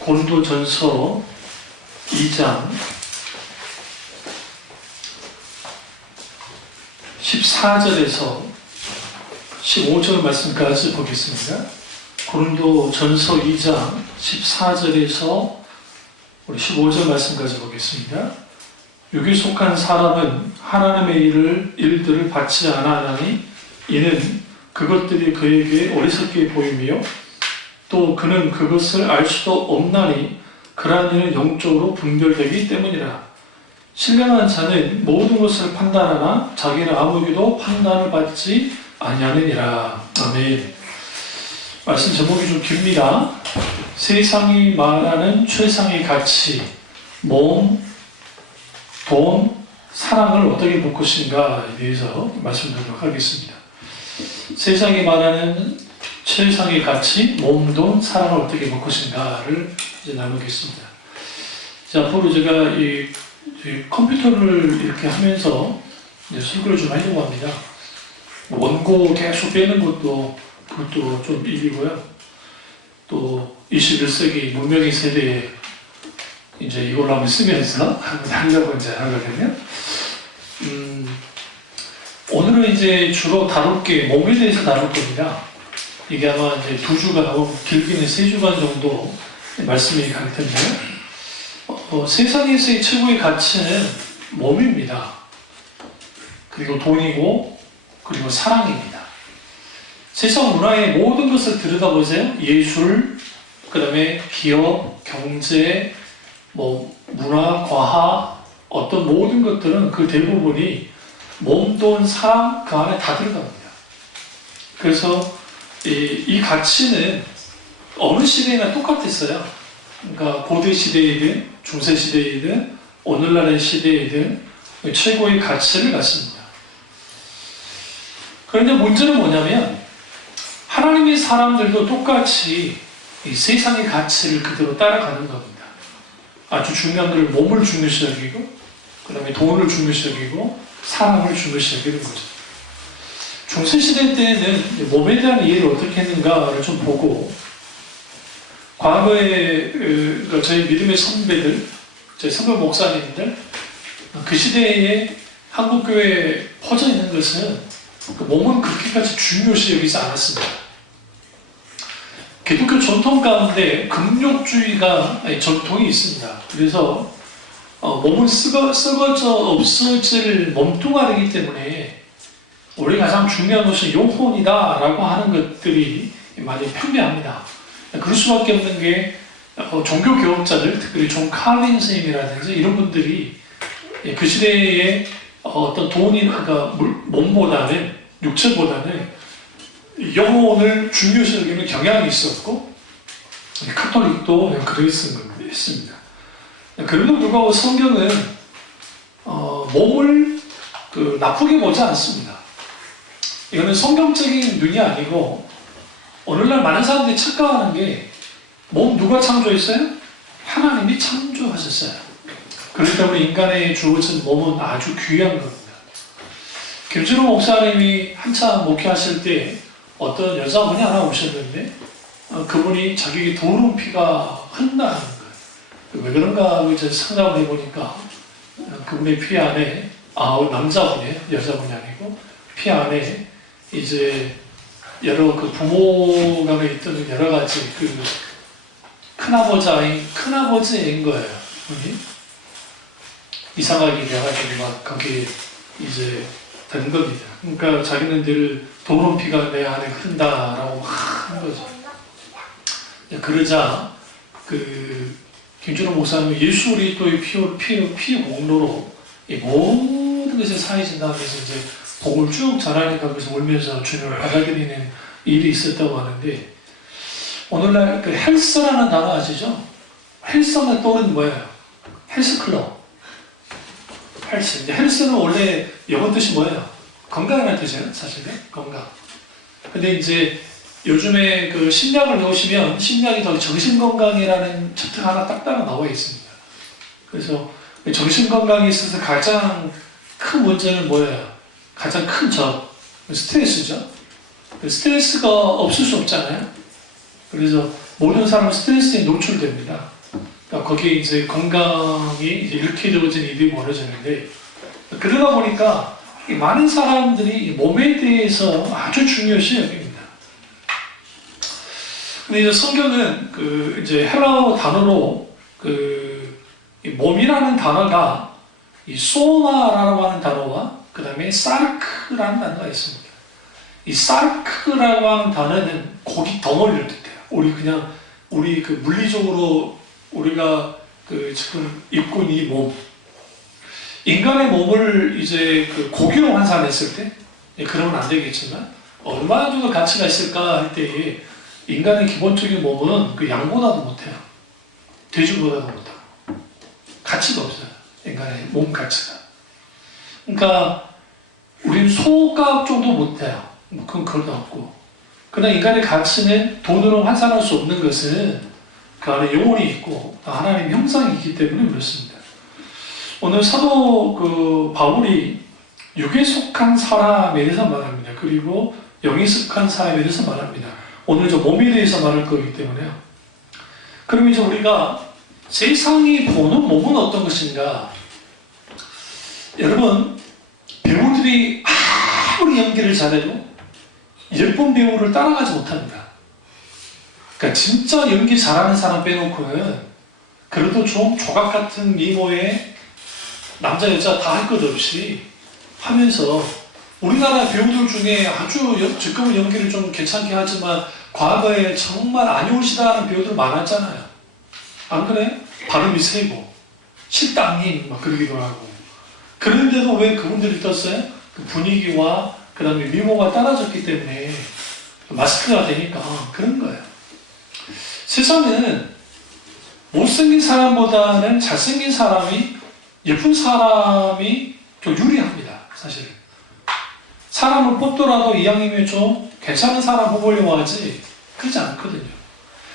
고린도전서 2장 14절에서 15절 말씀까지 보겠습니다. 고린도전서 2장 14절에서 우리 15절 말씀까지 보겠습니다. 육에 속한 사람은 하나님의 일들을 받지 않아하니 이는 그것들이 그에게 어리석게 보이며 또 그는 그것을 알 수도 없나니 그러한 일은 영적으로 분별되기 때문이라. 신령한 자는 모든 것을 판단하나 자기는 아무에게도 판단을 받지 아니하느니라. 아멘. 말씀 제목이 좀 깁니다. 세상이 말하는 최상의 가치, 몸, 돈, 사랑을 어떻게 볼 것인가에 대해서 말씀드리도록 하겠습니다. 세상이 말하는 최상의 가치, 몸, 돈, 사랑을 어떻게 볼 것인가를 이제 나누겠습니다. 자, 앞으로 제가 이 컴퓨터를 이렇게 하면서 이제 설교를 좀 하려고 합니다. 원고 계속 빼는 그것도 좀 일이고요. 또 21세기 문명의 세대에 이제 이걸로 한번 쓰면서 하려고 이제 하거든요. 오늘은 이제 주로 다룰 게 몸에 대해서 다룰 겁니다. 이게 아마 이제 2주간 하고 길게는 3주간 정도 말씀이 갈 텐데요. 세상에서의 최고의 가치는 몸입니다. 그리고 돈이고, 그리고 사랑입니다. 세상 문화의 모든 것을 들여다보세요. 예술, 그 다음에 기업, 경제, 문화, 과학, 어떤 모든 것들은 그 대부분이 몸, 돈, 사랑 그 안에 다 들어갑니다. 그래서 이 가치는 어느 시대나 똑같았어요. 그러니까 고대 시대이든 중세 시대이든 오늘날의 시대이든 최고의 가치를 갖습니다. 그런데 문제는 뭐냐면 하나님의 사람들도 똑같이 이 세상의 가치를 그대로 따라가는 겁니다. 아주 중요한 걸 몸을 중요시 여기고, 그 다음에 돈을 중요시 여기고, 사랑을 중요시 여기는 거죠. 중세시대 때는 몸에 대한 이해를 어떻게 했는가를 좀 보고, 과거에 저희 믿음의 선배들, 저희 선배 목사님들, 그 시대에 한국교회에 퍼져 있는 것은 몸은 그렇게까지 중요시 여기지 않았습니다. 기독교 전통 가운데 금욕주의가 전통이 있습니다. 그래서 몸은 썩어져 없어질 몸뚱아리이기 때문에 우리 가장 중요한 것은 영혼이다라고 하는 것들이 많이 편미합니다. 그럴 수밖에 없는 게 종교 교육자들, 특별히 존 칼빈 선생님이라든지 이런 분들이 그 시대에 어떤 그러니까 몸보다는, 육체보다는 영혼을 중요시 여기는 경향이 있었고, 카톨릭도 그랬습니다. 그럼에도 불구하고 성경은 몸을 나쁘게 보지 않습니다. 이거는 성경적인 눈이 아니고, 오늘날 많은 사람들이 착각하는 게 몸 누가 창조했어요? 하나님이 창조하셨어요. 그렇기 때문에 인간에 주어진 몸은 아주 귀한 겁니다. 김준호 목사님이 한참 목회하실 때 어떤 여자분이 하나 오셨는데 그분이 자기 더러운 피가 흔나는 거예요. 왜 그런가 이제 상담을 해보니까 그분의 피 안에 남자분이에요. 여자분이 아니고 피 안에 이제 여러 부모 간에 있던 여러 가지 큰아버지인 거예요. 분이 이상하게 돼가지고 막 거기에 이제 된 겁니다. 그러니까 자기는 늘 더러운 피가 내 안에 흐른다라고 하는 거죠. 그러자 김준호 목사님은 예수 그리스도의 피 공로로 이 모든 것이 사해진다면서 이제 복을 쭉 전하니까 그래서 울면서 주님을 받아들이는 일이 있었다고 하는데, 오늘날 헬스라는 단어 아시죠? 헬스하면 떠오르는 뭐예요? 헬스클럽. 헬스. 이제 헬스는 원래 영어 뜻이 뭐예요? 건강이라는 뜻이에요, 사실은. 건강. 근데 이제 요즘에 심리학을 배우시면 심리학이 더 정신건강이라는 챕터 하나 딱 따로 나와 있습니다. 그래서 정신건강에 있어서 가장 큰 문제는 뭐예요? 가장 큰 스트레스죠. 스트레스가 없을 수 없잖아요. 그래서 모든 사람은 스트레스에 노출됩니다. 그러니까 거기에 이제 건강이 이제 일으켜져진 일이 벌어지는데, 그러다 보니까 많은 사람들이 몸에 대해서 아주 중요시 여깁니다. 근데 이제 성경은 그 이제 헬라어 단어로 이 몸이라는 단어가 이 소마라고 하는 단어와 그 다음에 사르크라는 단어가 있습니다. 이 사르크라고 하는 단어는 고기 덩어리를 뜻해요. 우리 그 물리적으로 우리가 그 지금 입고 있는 이 몸, 인간의 몸을 이제 그 고기로 환산했을 때, 그러면 안 되겠지만 얼마나 정도 가치가 있을까 할 때에 인간의 기본적인 몸은 그 양보다도 못해요. 돼지보다도 못하고 가치가 없어요. 인간의 몸 가치가. 그러니까 우리는 소값 정도 못해요. 그건 그것도 없고. 그러나 인간의 가치는 돈으로 환산할 수 없는 것은 그 안에 영혼이 있고 하나님의 형상이 있기 때문에 그렇습니다. 오늘 사도 그 바울이 육에 속한 사람에 대해서 말합니다. 그리고 영에 속한 사람에 대해서 말합니다. 오늘 저 몸에 대해서 말할 거기 때문에요. 그럼 이제 우리가 세상이 보는 몸은 어떤 것인가? 여러분, 배우들이 아무리 연기를 잘해도 예쁜 배우를 따라가지 못합니다. 그러니까 진짜 연기 잘하는 사람 빼놓고는 그래도 좀 조각 같은 미모의 남자 여자 다 할 것 없이 하면서 우리나라 배우들 중에 아주 지금은 연기를 좀 괜찮게 하지만 과거에 정말 아니오시다 하는 배우들 많았잖아요. 안 그래? 발음이 세고 식당님 막 그러기도 하고. 그런데도 왜 그분들이 떴어요? 그 분위기와 그 다음에 미모가 따라졌기 때문에 마스크가 되니까 그런 거예요. 세상은 못생긴 사람보다는 잘생긴 사람이, 예쁜 사람이 좀 유리합니다. 사실은. 사람을 뽑더라도 이왕이면 좀 괜찮은 사람 뽑으려고 하지 그러지 않거든요.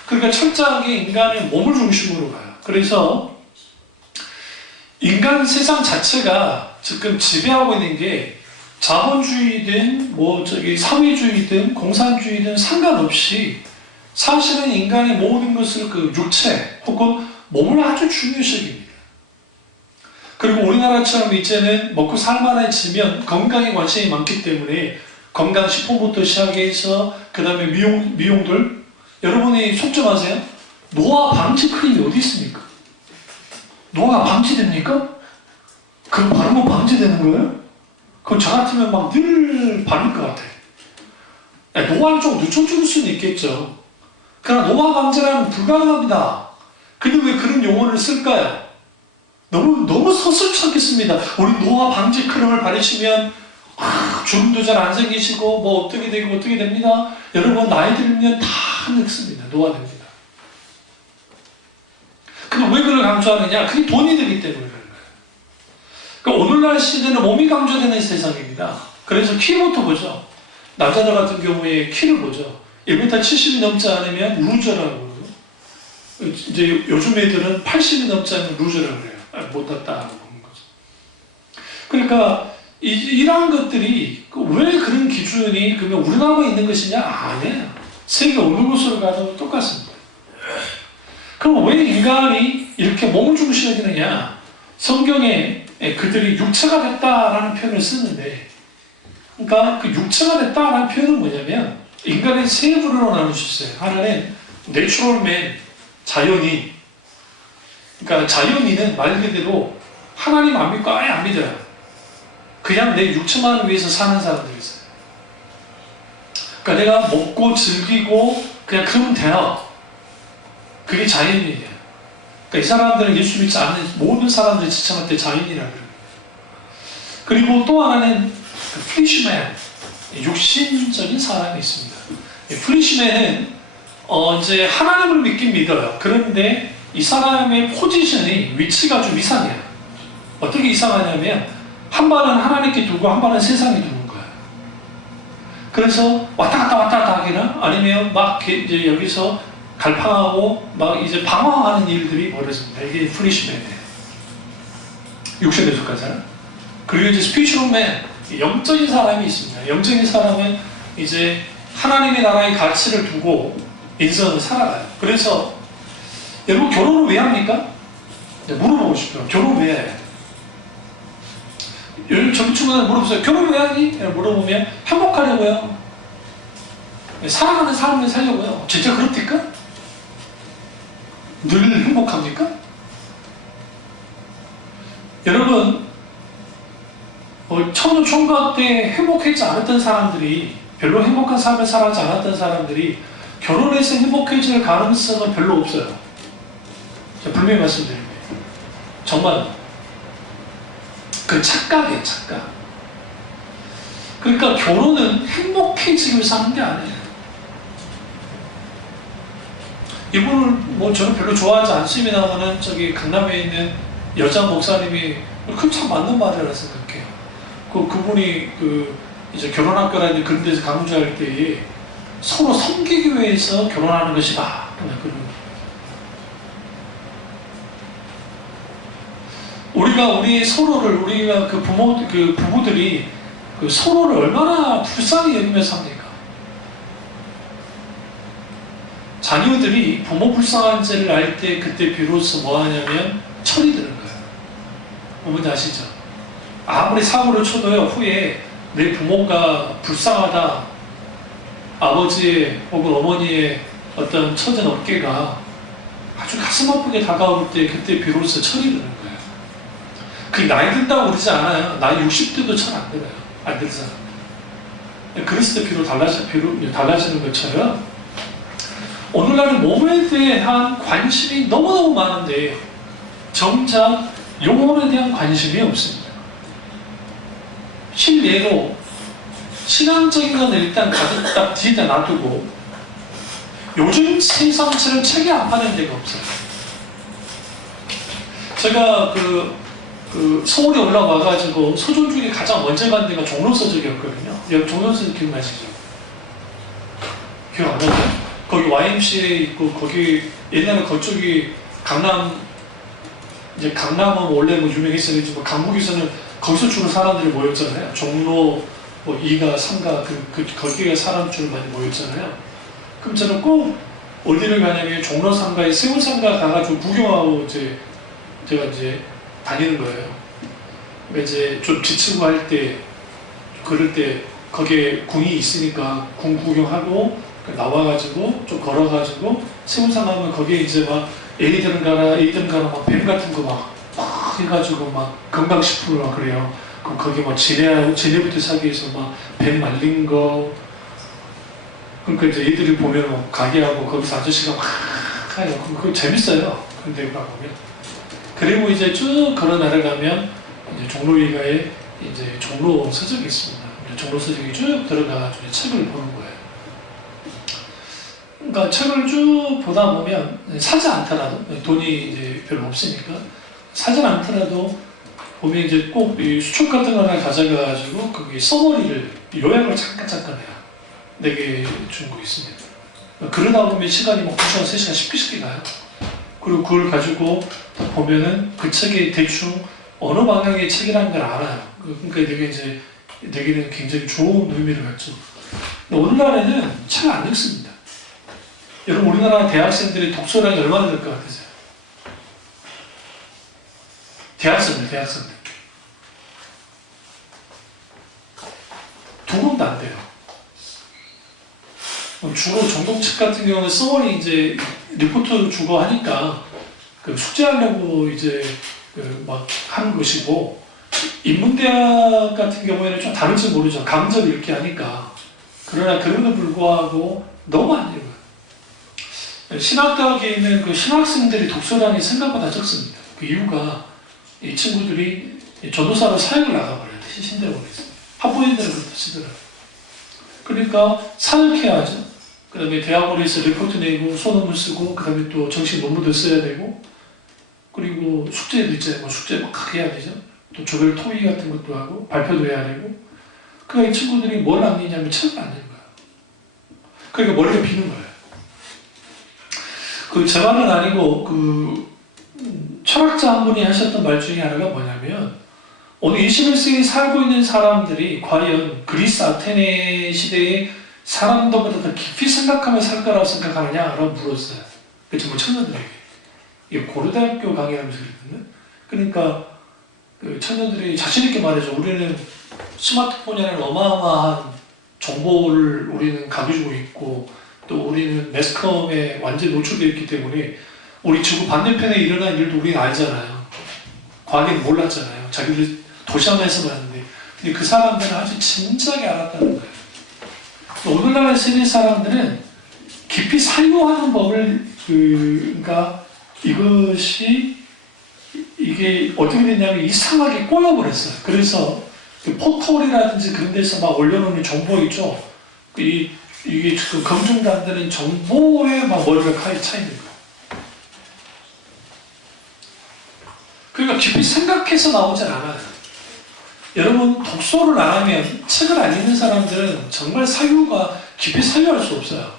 그러니까 철저하게 인간의 몸을 중심으로 가요. 그래서 인간 세상 자체가 지금 지배하고 있는 게 자본주의든 사회주의든 공산주의든 상관없이 사실은 인간의 모든 것을 그 육체 혹은 몸을 아주 중요시 여깁니다. 그리고 우리나라처럼 이제는 먹고 살만해지면 건강에 관심이 많기 때문에 건강식품부터 시작해서 그 다음에 미용들, 여러분이 속 좀 아세요? 노화 방지 크림이 어디 있습니까? 노화 방지됩니까? 그거 바르면 방지되는 거예요? 그거 저 같으면 막 늘 바를 것 같아요. 노화를 좀 늦춰줄 수는 있겠죠. 그러나 노화 방지라는 불가능합니다. 근데 왜 그런 용어를 쓸까요? 너무 서슴지 않겠습니다. 우리 노화 방지 크림을 바르시면 주름도 잘 안 생기시고 뭐 어떻게 되고 어떻게 됩니다. 여러분 나이 들면 다 늙습니다. 노화됩니다. 근데 왜 그걸 강조하느냐? 그게 돈이 되기 때문에 그런 거예요. 그러니까 오늘날 시대는 몸이 강조되는 세상입니다. 그래서 키부터 보죠. 남자들 같은 경우에 키를 보죠. 1m 70이 넘지 않으면 루저라고 그러고, 이제 요즘 애들은 80이 넘지 않으면 루저라고 그래요. 못났다고 보는 거죠. 그러니까 이러한 것들이 왜 그런 기준이 그러면 우리나라만 있는 것이냐? 아니에요. 세계 어느 곳으로 가도 똑같습니다. 그럼 왜 인간이 이렇게 몸을 중시 여기느냐? 성경에 그들이 육체가 됐다라는 표현을 쓰는데, 그러니까 그 육체가 됐다라는 표현은 뭐냐면 인간의 세 부류로 나누셨어요. 하나는 내추럴 맨, 자연인. 그러니까 자연인은 말 그대로 하나님 안 믿고 아예 안 믿어요. 그냥 내 육체만을 위해서 사는 사람들이 있어요. 그러니까 내가 먹고 즐기고 그냥 그러면 돼요. 그게 자연인이에요. 그러니까 이 사람들은 예수 믿지 않는 모든 사람들이 지칭할 때 자연이라고 그래요. 그리고 또 하나는 플리시맨, 육신적인 사람이 있습니다. 플리시맨은 이제 하나님을 믿긴 믿어요. 그런데 이 사람의 포지션이, 위치가 좀 이상해요. 어떻게 이상하냐면 한 발은 하나님께 두고 한 발은 세상에 두는 거예요. 그래서 왔다 갔다 하기나 아니면 막 이제 여기서 갈팡하고 막 이제 방황하는 일들이 벌어집니다. 이게 플리시맨이에요. 육신에 속하잖아요. 그리고 이제 스피리추얼맨, 영적인 사람이 있습니다. 영적인 사람은 이제 하나님의 나라의 가치를 두고 인생을 살아가요. 그래서 여러분 결혼을 왜 합니까? 물어보고 싶어요. 결혼 왜 해? 요즘 젊은 친구들 물어보세요. 결혼 왜 하니? 물어보면 행복하려고요. 사랑하는 삶을 살려고요. 진짜 그렇습니까? 늘 행복합니까? 여러분 청년 총각 때 행복했지 않았던 사람들이, 별로 행복한 삶을 살아가지 않았던 사람들이 결혼해서 행복해질 가능성은 별로 없어요. 제가 분명히 말씀드립니다. 정말 그 착각이에요, 착각. 그러니까 결혼은 행복해지기 위해서 하는 게 아니에요. 이분을 뭐 저는 별로 좋아하지 않습니다만은 저기 강남에 있는 여자 목사님이 그 참 맞는 말이라 생각해요. 그분이 이제 결혼학교라든지 그런 데서 강조할 때에 서로 섬기기 위해서 결혼하는 것이다. 우리가 부부들이 서로를 얼마나 불쌍히 여기면서 합니까? 자녀들이 부모 불쌍한 죄를 알 때 그때 비로소 뭐 하냐면 철이 드는 거예요. 뭔지 아시죠? 아무리 사고를 쳐도요, 후에 내 부모가 불쌍하다, 아버지의 혹은 어머니의 어떤 처진 어깨가 아주 가슴 아프게 다가올 때 그때 비로소 철이 드는 거예요. 그게 나이 든다고 그러지 않아요. 나이 60대도 철 안 들어요. 안 들잖아요. 그리스도 피로 달라지는 것처럼 오늘날은 몸에 대한 관심이 너무너무 많은데 정작 영혼에 대한 관심이 없습니다. 실례로 신앙적인 건 일단 딱 뒤에다 놔두고 요즘 세상처럼 책이 안 파는 데가 없어요. 제가 서울에 올라와가지고 서점 중에 가장 먼저 간 데가 종로서적이었거든요. 여기 종로서적 기억나시죠? 기억 안 나요? 거기 YMCA 있고, 거기 옛날에 그쪽이 강남은 원래 뭐 유명했었는지, 뭐 강북에서는 거기서 주로 사람들이 모였잖아요. 종로 뭐 2가 3가 거기에 사람 줄 많이 모였잖아요. 그럼 저는 꼭 어디를 가냐면 종로 3가에 세운 3가 가가지고 구경하고 제가 다니는 거예요. 이제 좀 지치고 할 때, 그럴 때 거기에 궁이 있으니까 궁 구경하고 나와가지고 좀 걸어가지고 세운상 하면 거기에 이제 막 애들은 가라 막 뱀 같은 거 막 해가지고 막 건강식품을 막 그래요. 그럼 거기 막 지네부터 사기 위해서 막 뱀 말린 거. 그러니까 이제 애들이 보면 막 가게하고 거기서 아저씨가 막 해요. 그럼 그거 재밌어요. 근데 가보면. 그리고 이제 쭉 걸어 내려가면 이제 종로이가에 이제 종로 서적이 있습니다. 종로 서적이 쭉 들어가가지고 책을 보는 거예요. 그러니까 책을 쭉 보다 보면 사지 않더라도 돈이 이제 별로 없으니까 사지 않더라도 보면 이제 꼭 수첩 같은 거 하나 가져가가지고 거기 써머리를 요약을 잠깐 해요. 4개 준 거 있습니다. 그러다 보면 시간이 뭐 2시간, 3시간, 10분씩 가요. 그리고 그걸 가지고 보면은 그 책이 대충 어느 방향의 책이라는 걸 알아요. 그러니까 되게 굉장히 좋은 의미를 갖죠. 근데 오늘날에는 책 안 읽습니다. 여러분 우리나라 대학생들이 독서량이 얼마나 될 것 같으세요? 대학생들 2권도 안 돼요. 주로 전공책 같은 경우는 써머리 이제 리포트 주고 하니까 숙제하려고 이제 막 하는 것이고, 인문대학 같은 경우에는 좀 다른지 모르죠. 강좌를 읽게 하니까. 그러나 그럼에도 불구하고 너무 안 읽어요. 신학대학에 있는 신학생들이 독서량이 생각보다 적습니다. 그 이유가 이 친구들이 전도사로 사역을 나가버려요. 신대원에서. 학부모님들은 그렇다 치더라고요. 그러니까 사역해야죠. 그 다음에 대학원에서 리포트 내고 소논문 쓰고, 그 다음에 또 정식 논문도 써야 되고, 그리고 숙제도 있잖아요. 숙제 막 해야 되죠. 또 조별 토의 같은 것도 하고 발표도 해야 되고. 그러니까 이 친구들이 뭘 안 읽냐면 책을 안 읽어요. 그러니까 머리가 비는 거예요. 제 말은 아니고 철학자 한 분이 하셨던 말 중에 하나가 뭐냐면, 오늘 21세기에 살고 있는 사람들이 과연 그리스 아테네 시대에 사람들보다 더 깊이 생각하며 살 거라고 생각하느냐라고 물었어요. 그 전부 청년들에게. 이게 고려대학교 강의하면서 그랬거든요. 그러니까 그 청년들이 자신있게 말해줘. 우리는 스마트폰이라는 어마어마한 정보를 우리는 가지고 있고 또 우리는 매스컴에 완전히 노출되어 있기 때문에 우리 지구 반대편에 일어난 일도 우리는 알잖아요. 과거에는 몰랐잖아요. 자기들 도시안에서 봤는데 근데 그 사람들은 아주 진지하게 알았다는 거예요. 오늘날 세대 사람들은 깊이 사유하는 법을 그러니까 이것이 이게 어떻게 됐냐면 이상하게 꼬여버렸어요. 그래서 그 포털이라든지 그런 데서 막 올려놓는 정보 있죠. 이게 지금 검증도 안 되는 정보에 막 머리가 차 있는 거예요. 그러니까 깊이 생각해서 나오진 않아요. 여러분 독서를 안 하면 책을 안 읽는 사람들은 정말 사유가 깊이 사유할 수 없어요.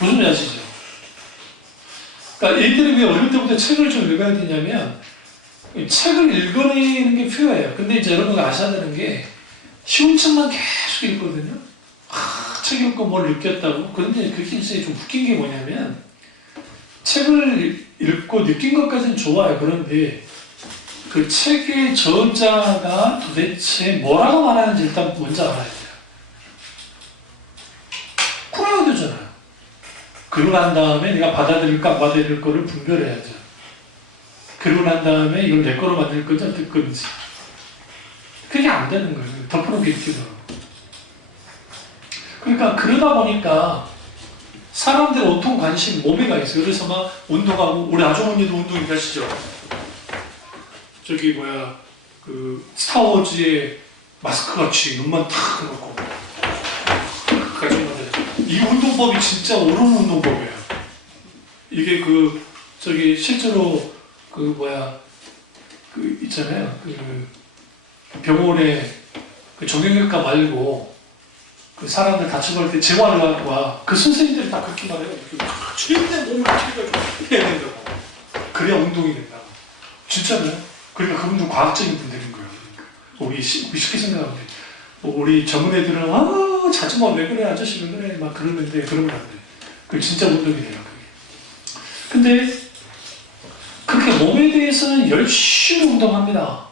무슨 말인지 아시죠? 그러니까 애들이 왜 어릴 때부터 책을 좀 읽어야 되냐면 책을 읽어내는 게 필요해요. 근데 이제 여러분이 아셔야 되는 게 쉬운 책만 계속 읽거든요. 책 읽고 뭘 느꼈다고. 그런데 그게 이제 좀 웃긴 게 뭐냐면 책을 읽고 느낀 것까지는 좋아요. 그런데 그 책의 저자가 도대체 뭐라고 말하는지 일단 먼저 알아야 돼요. 풀어야 되잖아요. 그러고 난 다음에 내가 받아들일까 안 받아들일 거를 분별해야죠. 그러고 난 다음에 이걸 내 거로 만들 건지 어떨 건지. 그게 안 되는 거예요. 덮어놓기 더라고. 그러니까 그러다 보니까 사람들 온통 관심 몸에 가 있어요. 그래서 막 운동하고 우리 아주머니도 운동 가시죠. 저기 뭐야 그 스타워즈의 마스크 같이 눈만 탁 넣고 이 운동법이 진짜 옳은 운동법이에요. 이게 그 저기 실제로 그 뭐야 그 있잖아요. 그 병원에 그 정형외과 말고 그 사람들 다치고 할 때 재활과 그 선생님들이 다 그렇게 말해요. 최대한 몸을 키워가지고 해야 된다고. 그래야 운동이 된다고. 진짜로요? 그러니까 그분들 과학적인 분들인 거예요. 우리 쉽게 생각하면 돼. 우리 젊은 애들은 자주 왜 그래 아저씨 왜 그래 막 그러는데 그러면 안 돼. 그게 진짜 운동이 돼요. 그게. 근데 그렇게 몸에 대해서는 열심히 운동합니다.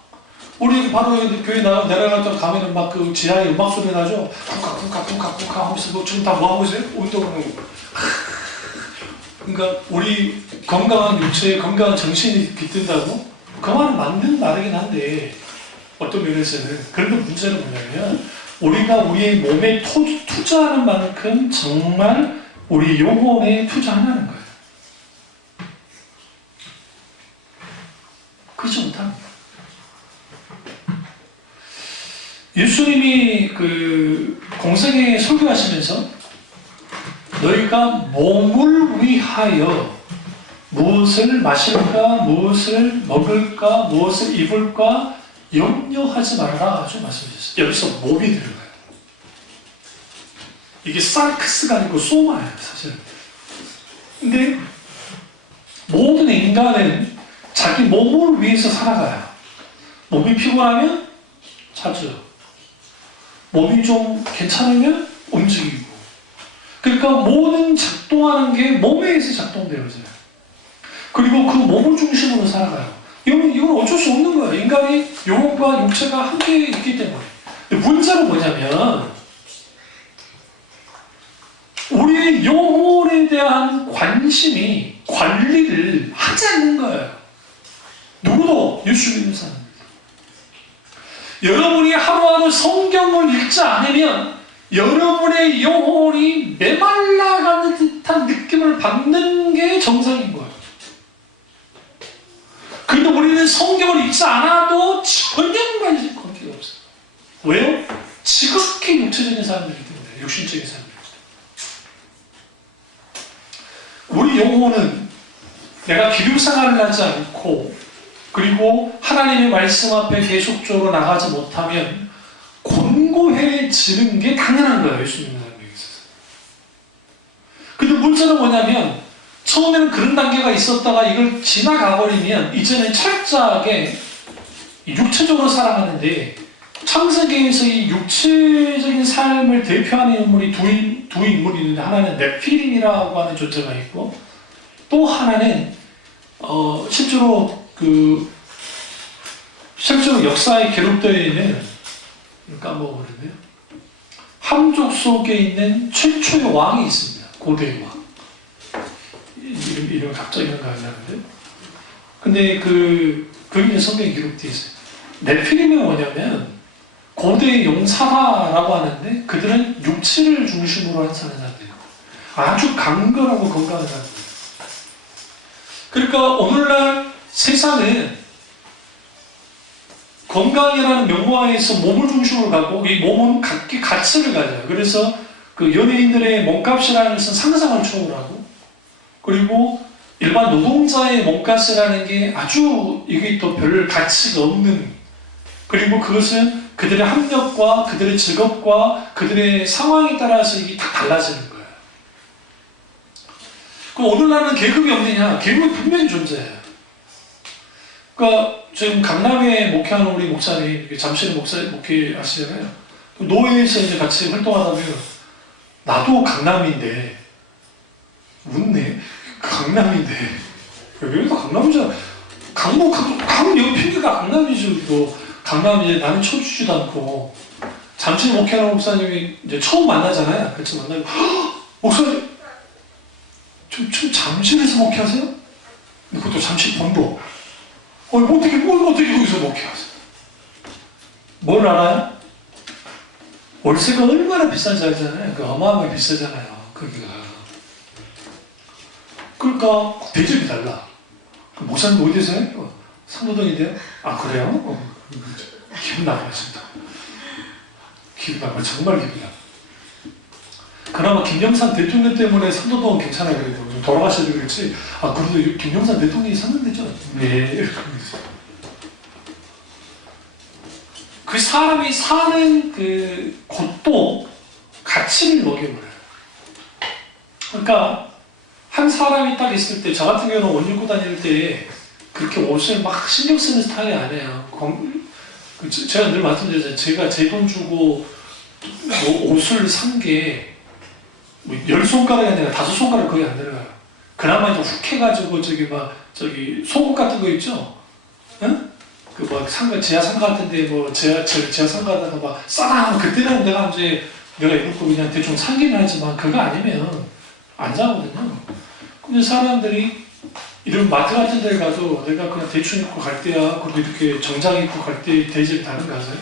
우리 바로 교회 내려갔다 가면은 막 그 지하에 음악 소리 나죠? 쿵카 하면서 지금 다 뭐 하고 있어요? 운동하는 거. 그러니까 우리 건강한 육체에 건강한 정신이 깃든다고? 그 말은 맞는 말이긴 한데 어떤 면에서는 그런데 문제는 뭐냐면 우리가 우리의 몸에 투자하는 만큼 정말 우리 영혼에 투자하는 거예요. 그렇지 못합니다. 예수님이 그 공생에 설교하시면서 너희가 몸을 위하여 무엇을 마실까, 무엇을 먹을까, 무엇을 입을까 염려하지 말아라 좀 말씀하셨어요. 여기서 몸이 들어가요. 이게 사르크스가 아니고 소마예요, 사실. 근데 모든 인간은 자기 몸을 위해서 살아가요. 몸이 피곤하면 자죠. 몸이 좀 괜찮으면 움직이고. 그러니까 모든 작동하는 게 몸에 의해서 작동되어 있어요. 그리고 그 몸을 중심으로 살아가요. 이건 어쩔 수 없는 거예요. 인간이 영혼과 육체가 함께 있기 때문에. 문제는 뭐냐면 우리의 영혼에 대한 관심이 관리를 하지 않는 거예요. 누구도 예수 믿는 사람. 여러분이 하루하루 성경을 읽지 않으면 여러분의 영혼이 메말라가는 듯한 느낌을 받는 게 정상인 거예요. 그런데 우리는 성경을 읽지 않아도 전혀 관심이 없어요. 왜요? 지극히 육체적인 사람들이기 때문에, 육신적인 사람들이기 때문에. 우리 영혼은 내가 기도 생활을 하지 않고 그리고 하나님의 말씀 앞에 계속적으로 나가지 못하면 곤고해지는 게 당연한 거예요. 예수 믿는 사람에게 있어서. 근데 문제는 뭐냐면 처음에는 그런 단계가 있었다가 이걸 지나가 버리면 이제는 철저하게 육체적으로 살아가는데 창세기에서 이 육체적인 삶을 대표하는 인물이 두 인물이 있는데, 하나는 네피림이라고 하는 존재가 있고, 또 하나는 실제로 역사에 기록되어 있는, 까먹어버렸네요. 함족 속에 있는 최초의 왕이 있습니다. 고대의 왕. 이름 갑자기 생각이 안 나는데. 근데 그게 성경에 기록되어 있어요. 네피림이 뭐냐면, 고대의 용사라고 하는데, 그들은 육체를 중심으로 한 사람들이에요. 아주 강건하고 건강한 사람들. 그러니까 오늘날 세상은 건강이라는 명목하에서 몸을 중심으로 가고, 이 몸은 각기 가치를 가져요. 그래서 그 연예인들의 몸값이라는 것은 상상을 초월하고, 그리고 일반 노동자의 몸값이라는 게 아주 이게 또 별 가치가 없는, 그리고 그것은 그들의 학력과 그들의 직업과 그들의 상황에 따라서 이게 다 달라지는 거예요. 그럼 오늘날은 계급이 없느냐? 계급이 분명히 존재해요. 그러니까 지금 강남에 목회하는 우리 목사님, 잠실에 목회하시잖아요. 노예에서 이제 같이 활동하다 보면, 나도 강남인데, 웃네. 강남인데, 여기도 강남이잖아. 강북 여기 평균가 강남이죠. 또 강남 이제 나는 쳐주지도 않고, 잠실 목회하는 목사님이 이제 처음 만나잖아요. 같이 만나고, 목사님, 좀 잠실에서 목회하세요? 근데 그것도 잠실 본도. 어떻게 거기서 목회하세요? 뭘 알아요? 월세가 얼마나 비싼지 알잖아요. 그 어마어마하게 비싸잖아요. 거기가. 그러니까 대접이 달라. 목사님 어디 계세요? 상도동인데요? 아, 그래요? 기분 나쁘습니다. 기분 나빠. 정말 기분 나빠. 그나마 김영삼 대통령 때문에 상도동은 괜찮아요. 그래도 돌아가셔도 그렇지. 아, 그래도 김영삼 대통령이 샀는데죠. 네, 이렇게 그 사람이 사는 그 곳도 가치를 먹여버려요. 그러니까 한 사람이 딱 있을 때, 저 같은 경우는 옷 입고 다닐 때 그렇게 옷을 막 신경 쓰는 스타일이 아니에요. 제가 늘 말씀드렸잖아요. 제가 제 돈 주고 뭐 옷을 산 게 뭐 10손가락이 아니라 5손가락 거의 안 들어가요. 그나마 이제 훅 해가지고 속옷 같은 거 있죠? 응? 지하 상가 같은데 지하 상가 하다가 막 싸다! 그때는 내가 입을 거 그냥 대충 사기는 하지만, 그거 아니면 안 사거든요. 근데 사람들이 이런 마트 같은 데 가도 내가 그냥 대충 입고 갈 때야, 그리고 이렇게 정장 입고 갈 때 대접이 다른 거 아세요?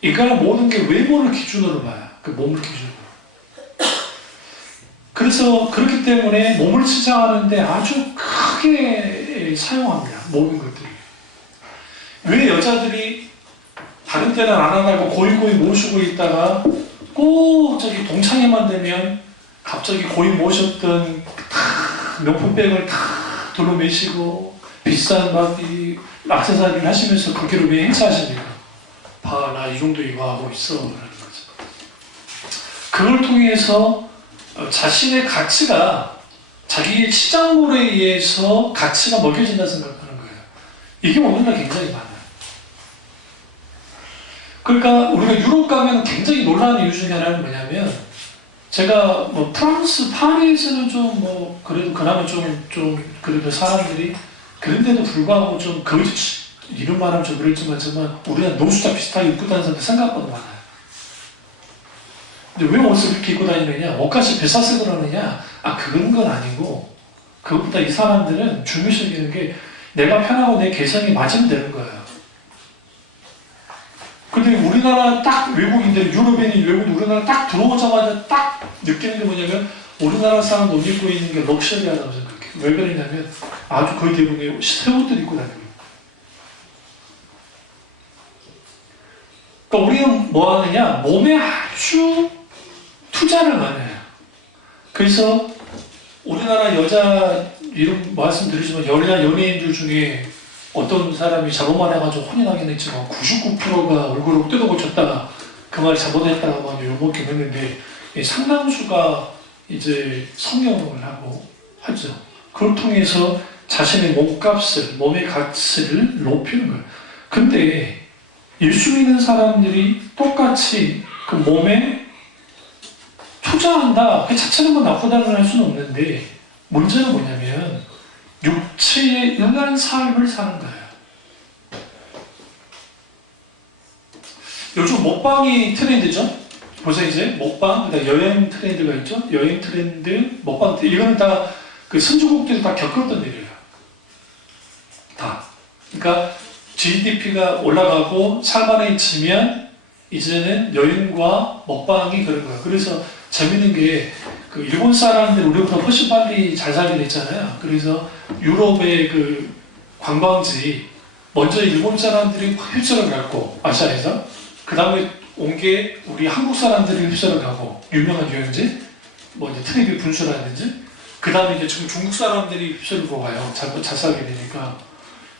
인간은 모든 게 외모를 기준으로 봐요. 그 몸을 기준으로. 그래서 그렇기 때문에 몸을 치장하는데 아주 크게 사용합니다. 모든 것들이. 왜 여자들이 다른 때는 안 하고 고이 모시고 있다가 꼭 동창회만 되면 갑자기 고이 모셨던 명품백을 다 둘러매시고 비싼 액세서리를 하시면서 그렇게 왜 행사하십니까? 봐, 나 이 정도 이거 하고 있어. 라는 거죠. 그걸 통해서 자신의 가치가 자기의 치장물에 의해서 가치가 먹여진다 생각하는 거예요. 이게 오늘날 굉장히 많아요. 그러니까 우리가 유럽 가면 굉장히 놀라는 이유 중에 하나는 뭐냐면, 제가 프랑스 파리에서는 그래도 그나마 그래도 사람들이, 그런데도 불구하고 이름만 하면 좀 그랬지만, 정말 우리가 노숙자 비슷하게 입고 다니는 사람들 생각보다 많아요. 근데 왜 옷을 이렇게 입고 다니느냐? 옷값이 비싸서 그러느냐? 그런 건 아니고, 그것보다 이 사람들은 중요시 여기는 게, 내가 편하고 내 개성이 맞으면 되는 거예요. 근데 우리나라 외국인들, 유럽인이 우리나라 딱 들어오자마자 딱 느끼는 게 뭐냐면, 우리나라 사람 옷 입고 있는 게 럭셔리하다고 생각해요. 왜 그러냐면, 아주 거의 대부분 새 옷들 입고 다녀요. 그러니까 우리는 뭐 하느냐? 몸에 아주 투자를 많이 해요. 그래서 우리나라 여자, 이름 말씀드리지만, 연예인들 중에 어떤 사람이 잘못만 해가지고 혼이 나긴 했지만 99%가 얼굴을 뜯어 고쳤다가 그 말이 잘못했다가 막 욕먹긴 했는데, 상당수가 이제 성형을 하고 하죠. 그걸 통해서 자신의 몸값을, 몸의 가치를 높이는 거예요. 근데 예수 믿는 사람들이 똑같이 그 몸에 투자한다. 그 자체는 뭐 나쁘다고 할 수는 없는데 문제는 뭐냐면 육체의 인간 삶을 사는 거예요. 요즘 먹방이 트렌드죠. 보세요 이제 먹방, 그다음 여행 트렌드가 있죠. 여행 트렌드, 먹방 트렌드. 이거는 다 그 선진국들이 다 겪었던 일이에요. 다. 그러니까 GDP가 올라가고 살만해지면 이제는 여행과 먹방이 그런 거예요. 그래서 재밌는 게 그 일본 사람들 우리보다 훨씬 빨리 잘 살게 됐잖아요. 그래서 유럽의 그 관광지 먼저 일본 사람들이 휩쓸어 갔고 아시아에서 그 다음에 온 게 우리 한국 사람들이 휩쓸어 가고 유명한 여행지 뭐 이제 트레비 분수라든지 그 다음에 이제 지금 중국 사람들이 휩쓸고 가요. 잘 살게 되니까.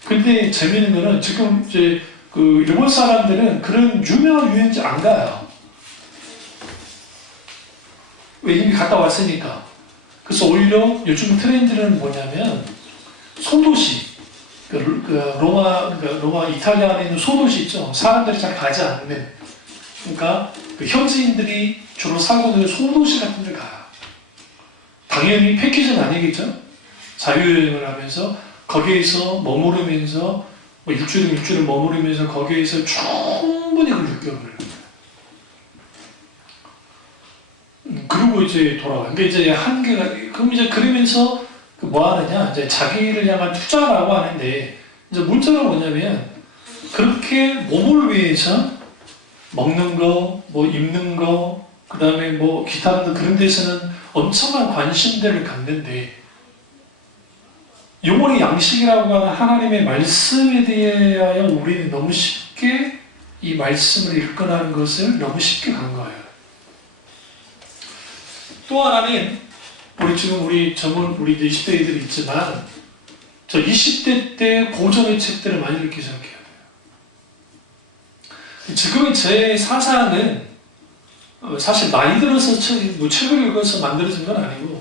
근데 재밌는 거는 지금 이제 그 일본 사람들은 그런 유명한 여행지 안 가요. 왜 이미 갔다 왔으니까. 그래서 오히려 요즘 트렌드는 뭐냐면 소도시, 로마 이탈리아 안에 있는 소도시 있죠. 사람들이 잘 가지 않는. 그러니까 그 현지인들이 주로 살고 있는 소도시 같은 데 가요. 당연히 패키지는 아니겠죠. 자유여행을 하면서 거기에서 머무르면서 뭐 일주일을 머무르면서 거기에서 충분히 그 느껴요. 그리고 이제 돌아와. 그러니까 이제 한계가, 그럼 이제 그러면서 뭐 하느냐, 이제 자기를 향한 투자라고 하는데, 이제 문제가 뭐냐면, 그렇게 몸을 위해서 먹는 거, 뭐 입는 거, 그 다음에 뭐 기타 그런 데서는 엄청난 관심들을 갖는데, 영혼의 양식이라고 하는 하나님의 말씀에 대하여 우리는 너무 쉽게 이 말씀을 읽거나는 것을 너무 쉽게 간 거예요. 또 하나는 우리 전문 20대들이 있지만 저 20대 때 고전의 책들을 많이 읽기 시작해야 돼요. 지금의 제 사상은 사실 나이 들어서 책을 읽어서 만들어진 건 아니고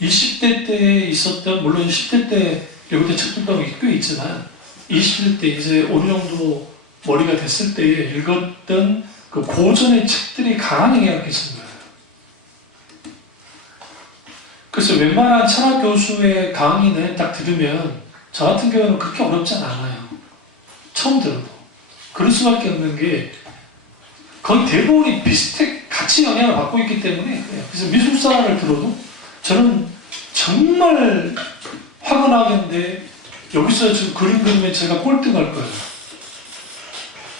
20대 때 있었던, 물론 10대 때 읽었던 책들도 꽤 있지만 20대 때 이제 어느 정도 머리가 됐을 때 읽었던 그 고전의 책들이 강한 영향을 끼친 거예요. 그래서 웬만한 철학 교수의 강의는 딱 들으면 저 같은 경우는 그렇게 어렵지 않아요. 처음 들어도. 그럴 수밖에 없는 게 거의 대부분이 비슷해, 같이 영향을 받고 있기 때문에. 그래서 미술사를 들어도 저는 정말 화가 나겠는데 여기서 지금 그림 그리면 제가 꼴등할 거예요.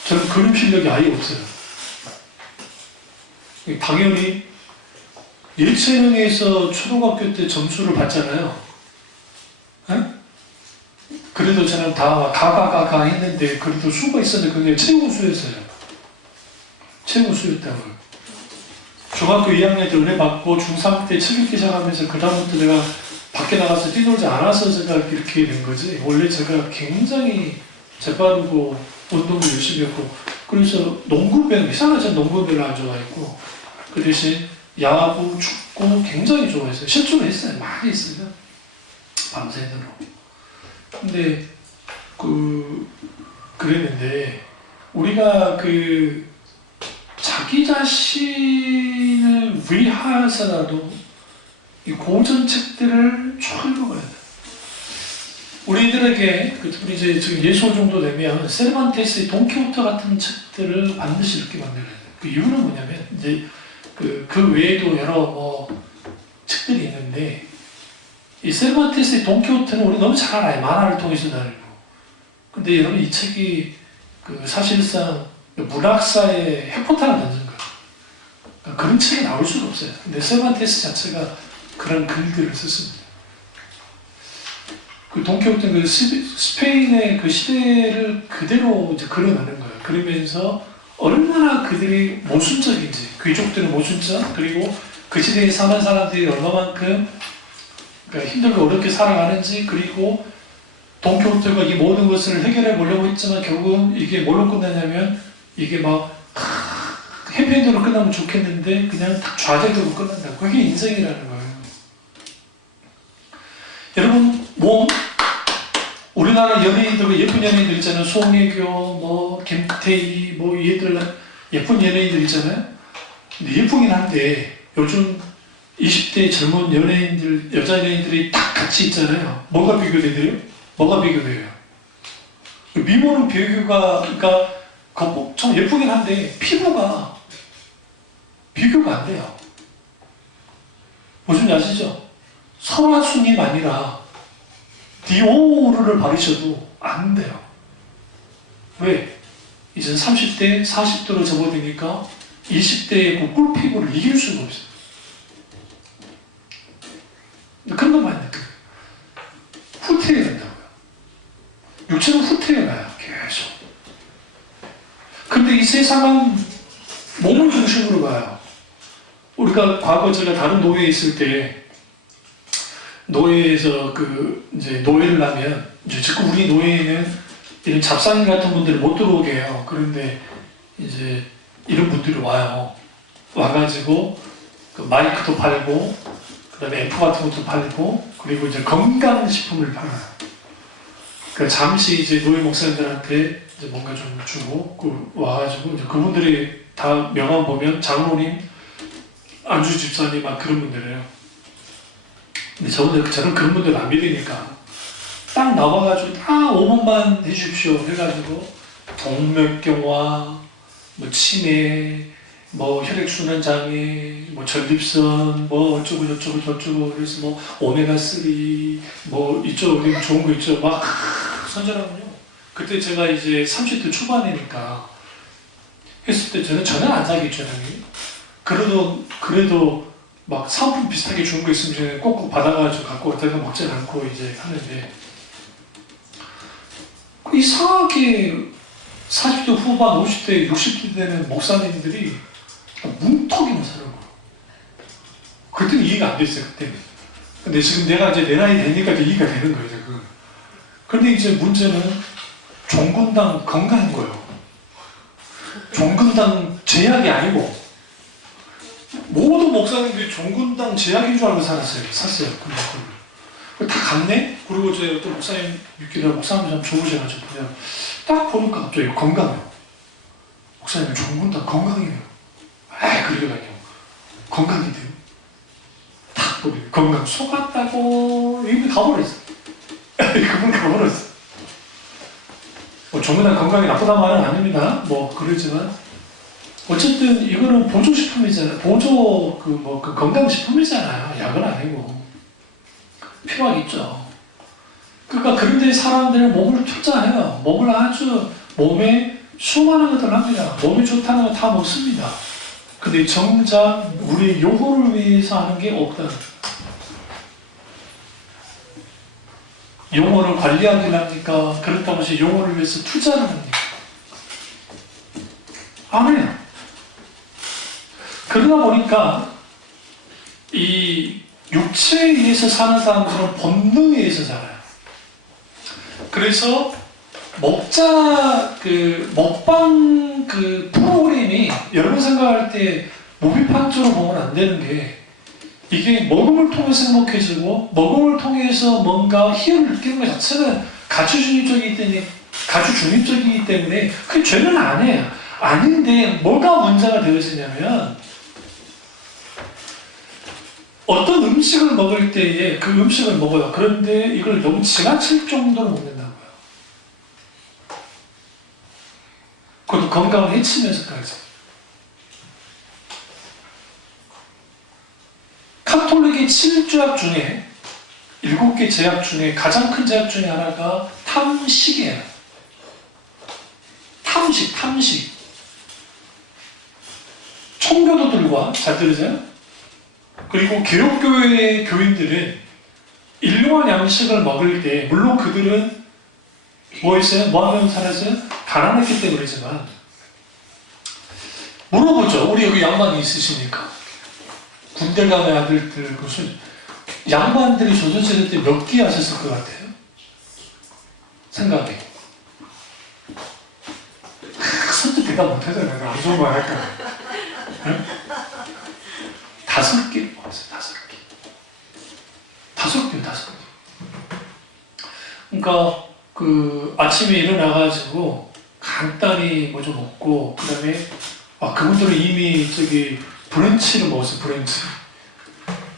저는 그림 실력이 아예 없어요. 당연히 예체능에서 초등학교 때 점수를 받잖아요. 에? 그래도 저는 다 가가가가 했는데 그래도 수가 있었는데 그게 최우수였어요. 최우수였다고요. 중학교 2학년 때 은혜 받고 중3 때 책 읽기 시작하면서 그 다음부터 내가 밖에 나가서 뛰놀지 않아서 제가 이렇게 된 거지. 원래 제가 굉장히 재빠르고 운동도 열심히 했고 그래서 농구배는 이상하게 농구 별로 안 좋아했고 그 대신 야구, 축구 굉장히 좋아했어요. 실수를 했어요. 많이 했어요. 밤새도록. 근데 그랬는데 우리가 자기 자신을 위하여서라도 이 고전 책들을 쭉 읽어봐야 돼. 우리들에게 우리 이제 지금 예술 정도 되면 세르반테스의 돈키호테 같은 책들을 반드시 읽게 만들어야 돼. 그 이유는 뭐냐면 이제 그 외에도 여러 책들이 있는데 이 세르반테스의 돈키호테는 우리 너무 잘 알아요. 만화를 통해서 알고. 근데 여러분 이 책이 사실상 문학사의 해포탄을 던진 거예요. 그러니까 그런 책이 나올 수가 없어요. 근데 세르반테스 자체가 그런 글들을 썼습니다. 돈키호테는 스페인의 그 시대를 그대로 이제 그려내는 거예요. 그러면서 얼마나 그들이 모순적인지, 귀족들은 모순적, 그리고 그 시대에 사는 사람들이 얼마만큼 그러니까 힘들고 어렵게 살아가는지, 그리고 돈키호테가 이 모든 것을 해결해 보려고 했지만 결국은 이게 뭘로 끝나냐면 이게 막 해피엔드로 끝나면 좋겠는데 그냥 딱 좌절적으로 끝난다. 그게 인생이라는 거예요. 여러분, 우리 우리나라 연예인들, 예쁜 연예인들 있잖아요. 송혜교, 뭐, 김태희, 뭐, 얘들, 예쁜 연예인들 있잖아요. 근데 예쁘긴 한데, 요즘 20대 젊은 연예인들, 여자 연예인들이 딱 같이 있잖아요. 뭐가 비교되더래요? 뭐가 비교돼요? 미모는 비교가, 그러니까, 참 예쁘긴 한데, 피부가 비교가 안 돼요. 무슨 아시죠? 설화순이 아니라, 디오르를 바르셔도 안 돼요. 왜? 이제 30대, 40대로 접어드니까 20대의 그 꿀피부를 이길 수가 없어요. 그런 것만 느껴요. 후퇴해야 된다고요. 육체는 후퇴해가요. 계속. 근데 이 세상은 몸을 중심으로 가요. 우리가 과거 제가 다른 노예에 있을 때 노예에서 이제 노예를 하면 이제 자꾸 우리 노예에는 이런 잡상인 같은 분들을 못 들어오게 해요. 그런데 이제 이런 분들이 와요. 와가지고 그 마이크도 팔고 그다음에 앰프 같은 것도 팔고 그리고 이제 건강식품을 팔아요. 그 잠시 이제 노예 목사님들한테 이제 뭔가 좀 주고 와가지고 이제 그분들이 다 명함 보면 장로님, 안주 집사님 막 그런 분들이에요. 근데 저는 그런 분들 안 믿으니까 딱 나와가지고 딱 5분만 해주십시오 해가지고 동맥경화, 뭐 치매, 뭐 혈액순환 장애, 뭐 전립선, 뭐 어쩌고 저쩌고 저쩌고 그래서 뭐 오메가3, 뭐 이쪽 어디 좋은 거 있죠 막 선전하군요. 그때 제가 이제 30대 초반이니까 했을 때 저는 전혀 안 사겠죠 당연히. 그래도 막 상품 비슷하게 좋은 거 있으면 꼭꼭 받아가지고 갖고 왔다가 먹지 않고 이제 하는데 이상하게 40대 후반, 50대, 60대 되는 목사님들이 뭉텅이만 사는 거예요. 그때는 이해가 안 됐어요, 그때는. 근데 지금 내가 이제 내 나이 되니까 이해가 되는 거예요, 지금. 근데 이제 문제는 종군당 건강인 거예요. 종군당 제약이 아니고 모든 목사님들이 종군당 제약인 줄 알고 샀어요. 그걸 다 갔네? 그리고 제 어떤 목사님 믿기도 목사님 참 좋으셔가지고 그냥 딱 보니까 갑자기 건강해요. 목사님 종군당 건강이에요. 그러더라고요. 건강이 돼요. 딱 보니 건강 속았다고 이미 가버렸어. 그분 가버렸어. 뭐 종군당 건강이 나쁘단 말은 아닙니다. 뭐 그러지만 어쨌든 이거는 보조식품이잖아요. 그 건강식품이잖아요. 약은 아니고. 필요하겠죠. 그러니까 그런데 사람들은 몸을 투자해요. 몸을 아주 몸에 수많은 것들을 합니다. 몸이 좋다는 거 다 먹습니다. 근데 정작 우리 영혼을 위해서 하는 게 없다. 영혼을 관리하기를 합니까? 그렇다고 해서 영혼을 위해서 투자를 합니까? 안 해요. 그러다 보니까 이 육체에 의해서 사는 사람들은 본능에 의해서 살아요. 그래서 먹방 프로그램이 여러분 생각할 때 무비판적으로 보면 안 되는 게 이게 먹음을 통해서 행복해지고 먹음을 통해서 뭔가 희열을 느끼는 것 자체는 가주중립적이기 때문에 그게 죄는 아니에요. 아닌데 뭐가 문제가 되어지냐면 어떤 음식을 먹을 때에 그 음식을 먹어요. 그런데 이걸 너무 지나칠 정도로 먹는다고요. 그것도 건강을 해치면서까지. 카톨릭의 7죄악 중에 7개 죄악 중에 가장 큰 죄악 중에 하나가 탐식이에요. 탐식. 청교도들과 잘 들으세요? 그리고 개혁교회의 교인들은 일용할 양식을 먹을 때 물론 그들은 뭐 하면 살았어요? 가난했기 때문이지만 물어보죠. 우리 여기 양반이 있으시니까 군대 가는 아들들 양반들이 조선시대 때 몇 끼 하셨을 것 같아요? 생각해. 선뜻 대답 못하잖아요. 안 좋은 말 할까? 응? 5끼 먹었어요. 5끼. 5끼. 그러니까 그 아침에 일어나가지고 간단히 뭐 좀 먹고 그다음에 그분들은 이미 저기 브런치를 먹었어요. 브런치.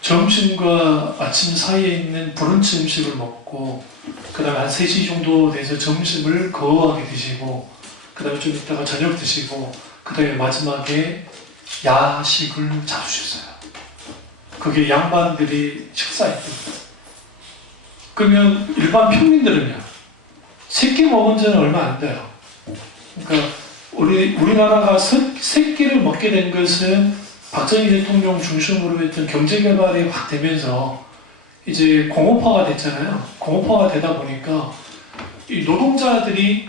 점심과 아침 사이에 있는 브런치 음식을 먹고 그다음에 한 3시 정도 돼서 점심을 거하게 드시고 그다음에 좀 이따가 저녁 드시고 그다음에 마지막에 야식을 잡수셨어요. 그게 양반들이 식사했던. 그러면 일반 평민들은요, 3끼 먹은 지는 얼마 안 돼요. 그러니까 우리나라가 3끼를 먹게 된 것은 박정희 대통령 중심으로 했던 경제개발이 확 되면서 이제 공업화가 됐잖아요. 공업화가 되다 보니까 이 노동자들이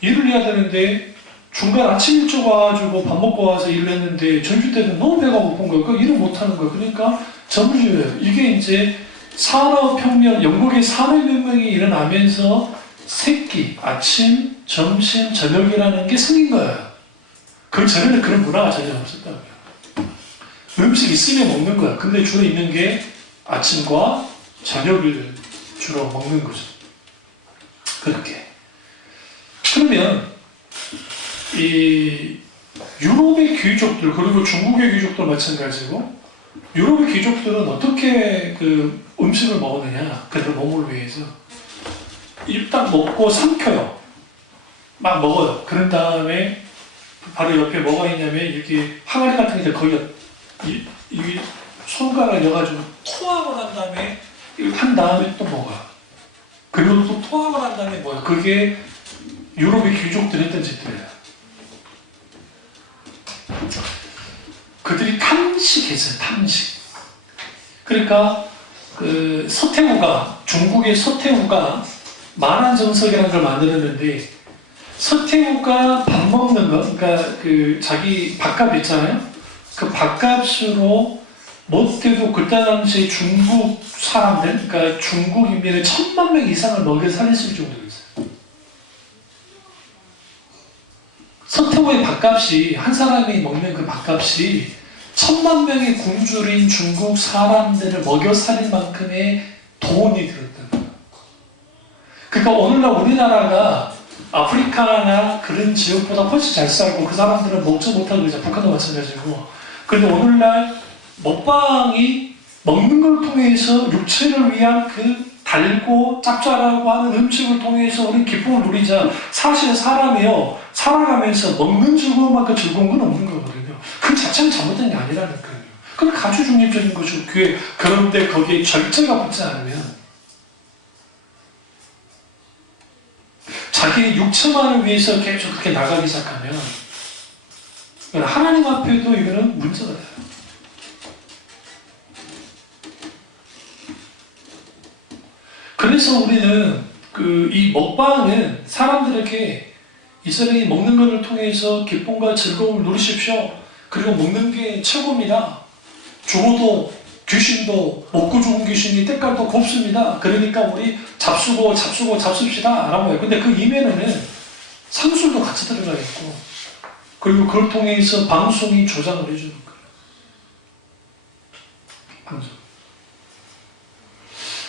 일을 해야 되는데 중간 아침 일찍 와가지고 밥 먹고 와서 일을 했는데 점심 때는 너무 배가 고픈 거예요. 그 일을 못 하는 거예요. 그러니까 점심이에요. 이게 이제 산업혁명, 영국의 산업혁명이 일어나면서 3끼, 아침, 점심, 저녁이라는 게 생긴 거예요. 그 전에는 그런 문화가 전혀 없었다고요. 음식 있으면 먹는 거야. 근데 주로 있는 게 아침과 저녁을 주로 먹는 거죠. 그렇게. 그러면 이 유럽의 귀족들 그리고 중국의 귀족도 마찬가지고 유럽의 귀족들은 어떻게 그 음식을 먹었느냐? 그들 몸을 위해서 일단 먹고 삼켜요. 막 먹어요. 그런 다음에 바로 옆에 뭐가 있냐면 이렇게 항아리 같은 게 거기가 이 손가락을 넣어가지고 토하고 난 다음에 한 다음에 또 먹어요. 그리고 또 토하고 난 다음에 뭐야? 그게 유럽의 귀족들이 했던 짓들이에요. 그들이 탐식했어요. 탐식. 그러니까 그 서태후가 중국의 서태후가 만한정석이라는 걸 만들었는데 서태후가 밥 먹는 거, 그러니까 그 자기 밥값 있잖아요. 그 밥값으로 못해도 그때 당시 중국 사람들, 그러니까 중국 인민의 1000만 명 이상을 먹여 살렸을 정도였어요. 서태후의 밥값이 한 사람이 먹는 그 밥값이 1000만 명의 굶주린 중국 사람들을 먹여 살릴 만큼의 돈이 들었던 거예요. 그러니까 오늘날 우리나라가 아프리카나 그런 지역보다 훨씬 잘 살고 그 사람들은 먹지 못하고 그러죠. 북한도 마찬가지고. 그런데 오늘날 먹방이 먹는 걸 통해서 육체를 위한 그 달고 짭짤하고 하는 음식을 통해서 우리 기쁨을 누리자. 사실 사람이요 살아가면서 먹는 즐거움만큼 즐거운 건 없는 거거든요. 그 자체는 잘못된 게 아니라는 거예요. 그건 가주 중립적인 거죠. 그런데 거기에 절제가 붙지 않으면 자기 육체만을 위해서 계속 그렇게 나가기 시작하면 하나님 앞에도 이거는 문제가 돼요. 그래서 우리는 이 먹방은 사람들에게 이 사람이 먹는 것을 통해서 기쁨과 즐거움을 누리십시오. 그리고 먹는 게 최고입니다. 죽어도 귀신도 먹고 죽은 귀신이 때깔도 곱습니다. 그러니까 우리 잡수십시다 라고 해요. 근데 그 이면에는 상술도 같이 들어가 있고 그리고 그걸 통해서 방송이 조장을 해주는 거예요. 방송.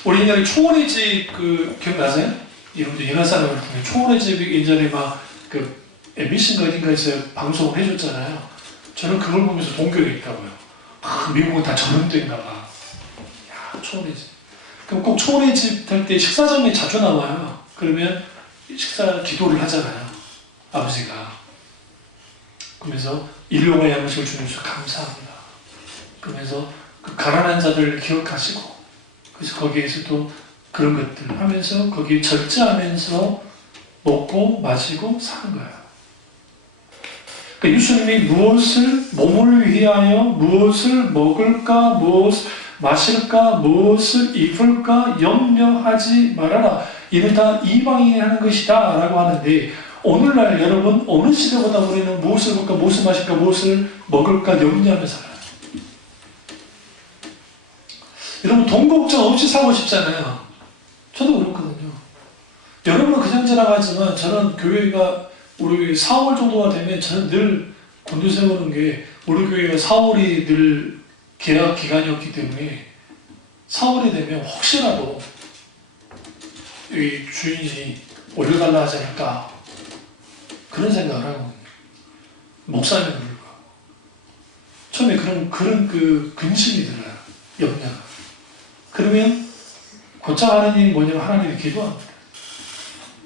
우리 옛날에 초원의 집 기억나세요? 여러분들 옛날 사람을 통해 초원의 집 예전에 막 MBC인가 어딘가에서 방송을 해줬잖아요. 저는 그걸 보면서 동경이 있다고요. 미국은 다 전염된가 봐. 야, 초원의 집. 그럼 꼭 초원의 집 할 때 식사장에 자주 나와요. 그러면 식사 기도를 하잖아요. 아버지가. 그러면서 일용할 양식을 주셔서 감사합니다. 그러면서 그 가난한 자들을 기억하시고 그래서 거기에서도 그런 것들 하면서 거기에 절제하면서 먹고 마시고 사는 거예요. 그러니까 예수님이 무엇을 몸을 위하여 무엇을 먹을까 무엇을 마실까 무엇을 입을까 염려하지 말아라. 이는 다 이방인이 하는 것이다 라고 하는데 오늘날 여러분 어느 시대보다 우리는 무엇을 먹을까 무엇을 마실까 무엇을 먹을까 염려하며 살아요. 여러분 돈 걱정 없이 살고 싶잖아요. 저도 그렇거든요. 여러분은 그냥 지나가지만 저는 교회가 우리 4월 정도가 되면 저는 늘 곤두 세우는 게 우리 교회가 4월이 늘 계약 기간이었기 때문에 4월이 되면 혹시라도 이 주인이 올려달라 하지 않을까 그런 생각을 하고 목사님들과 처음에 그런 그 근심이 들어요. 염려가. 그러면 곧장 하는 일이 뭐냐면 하나님이 기도합니다.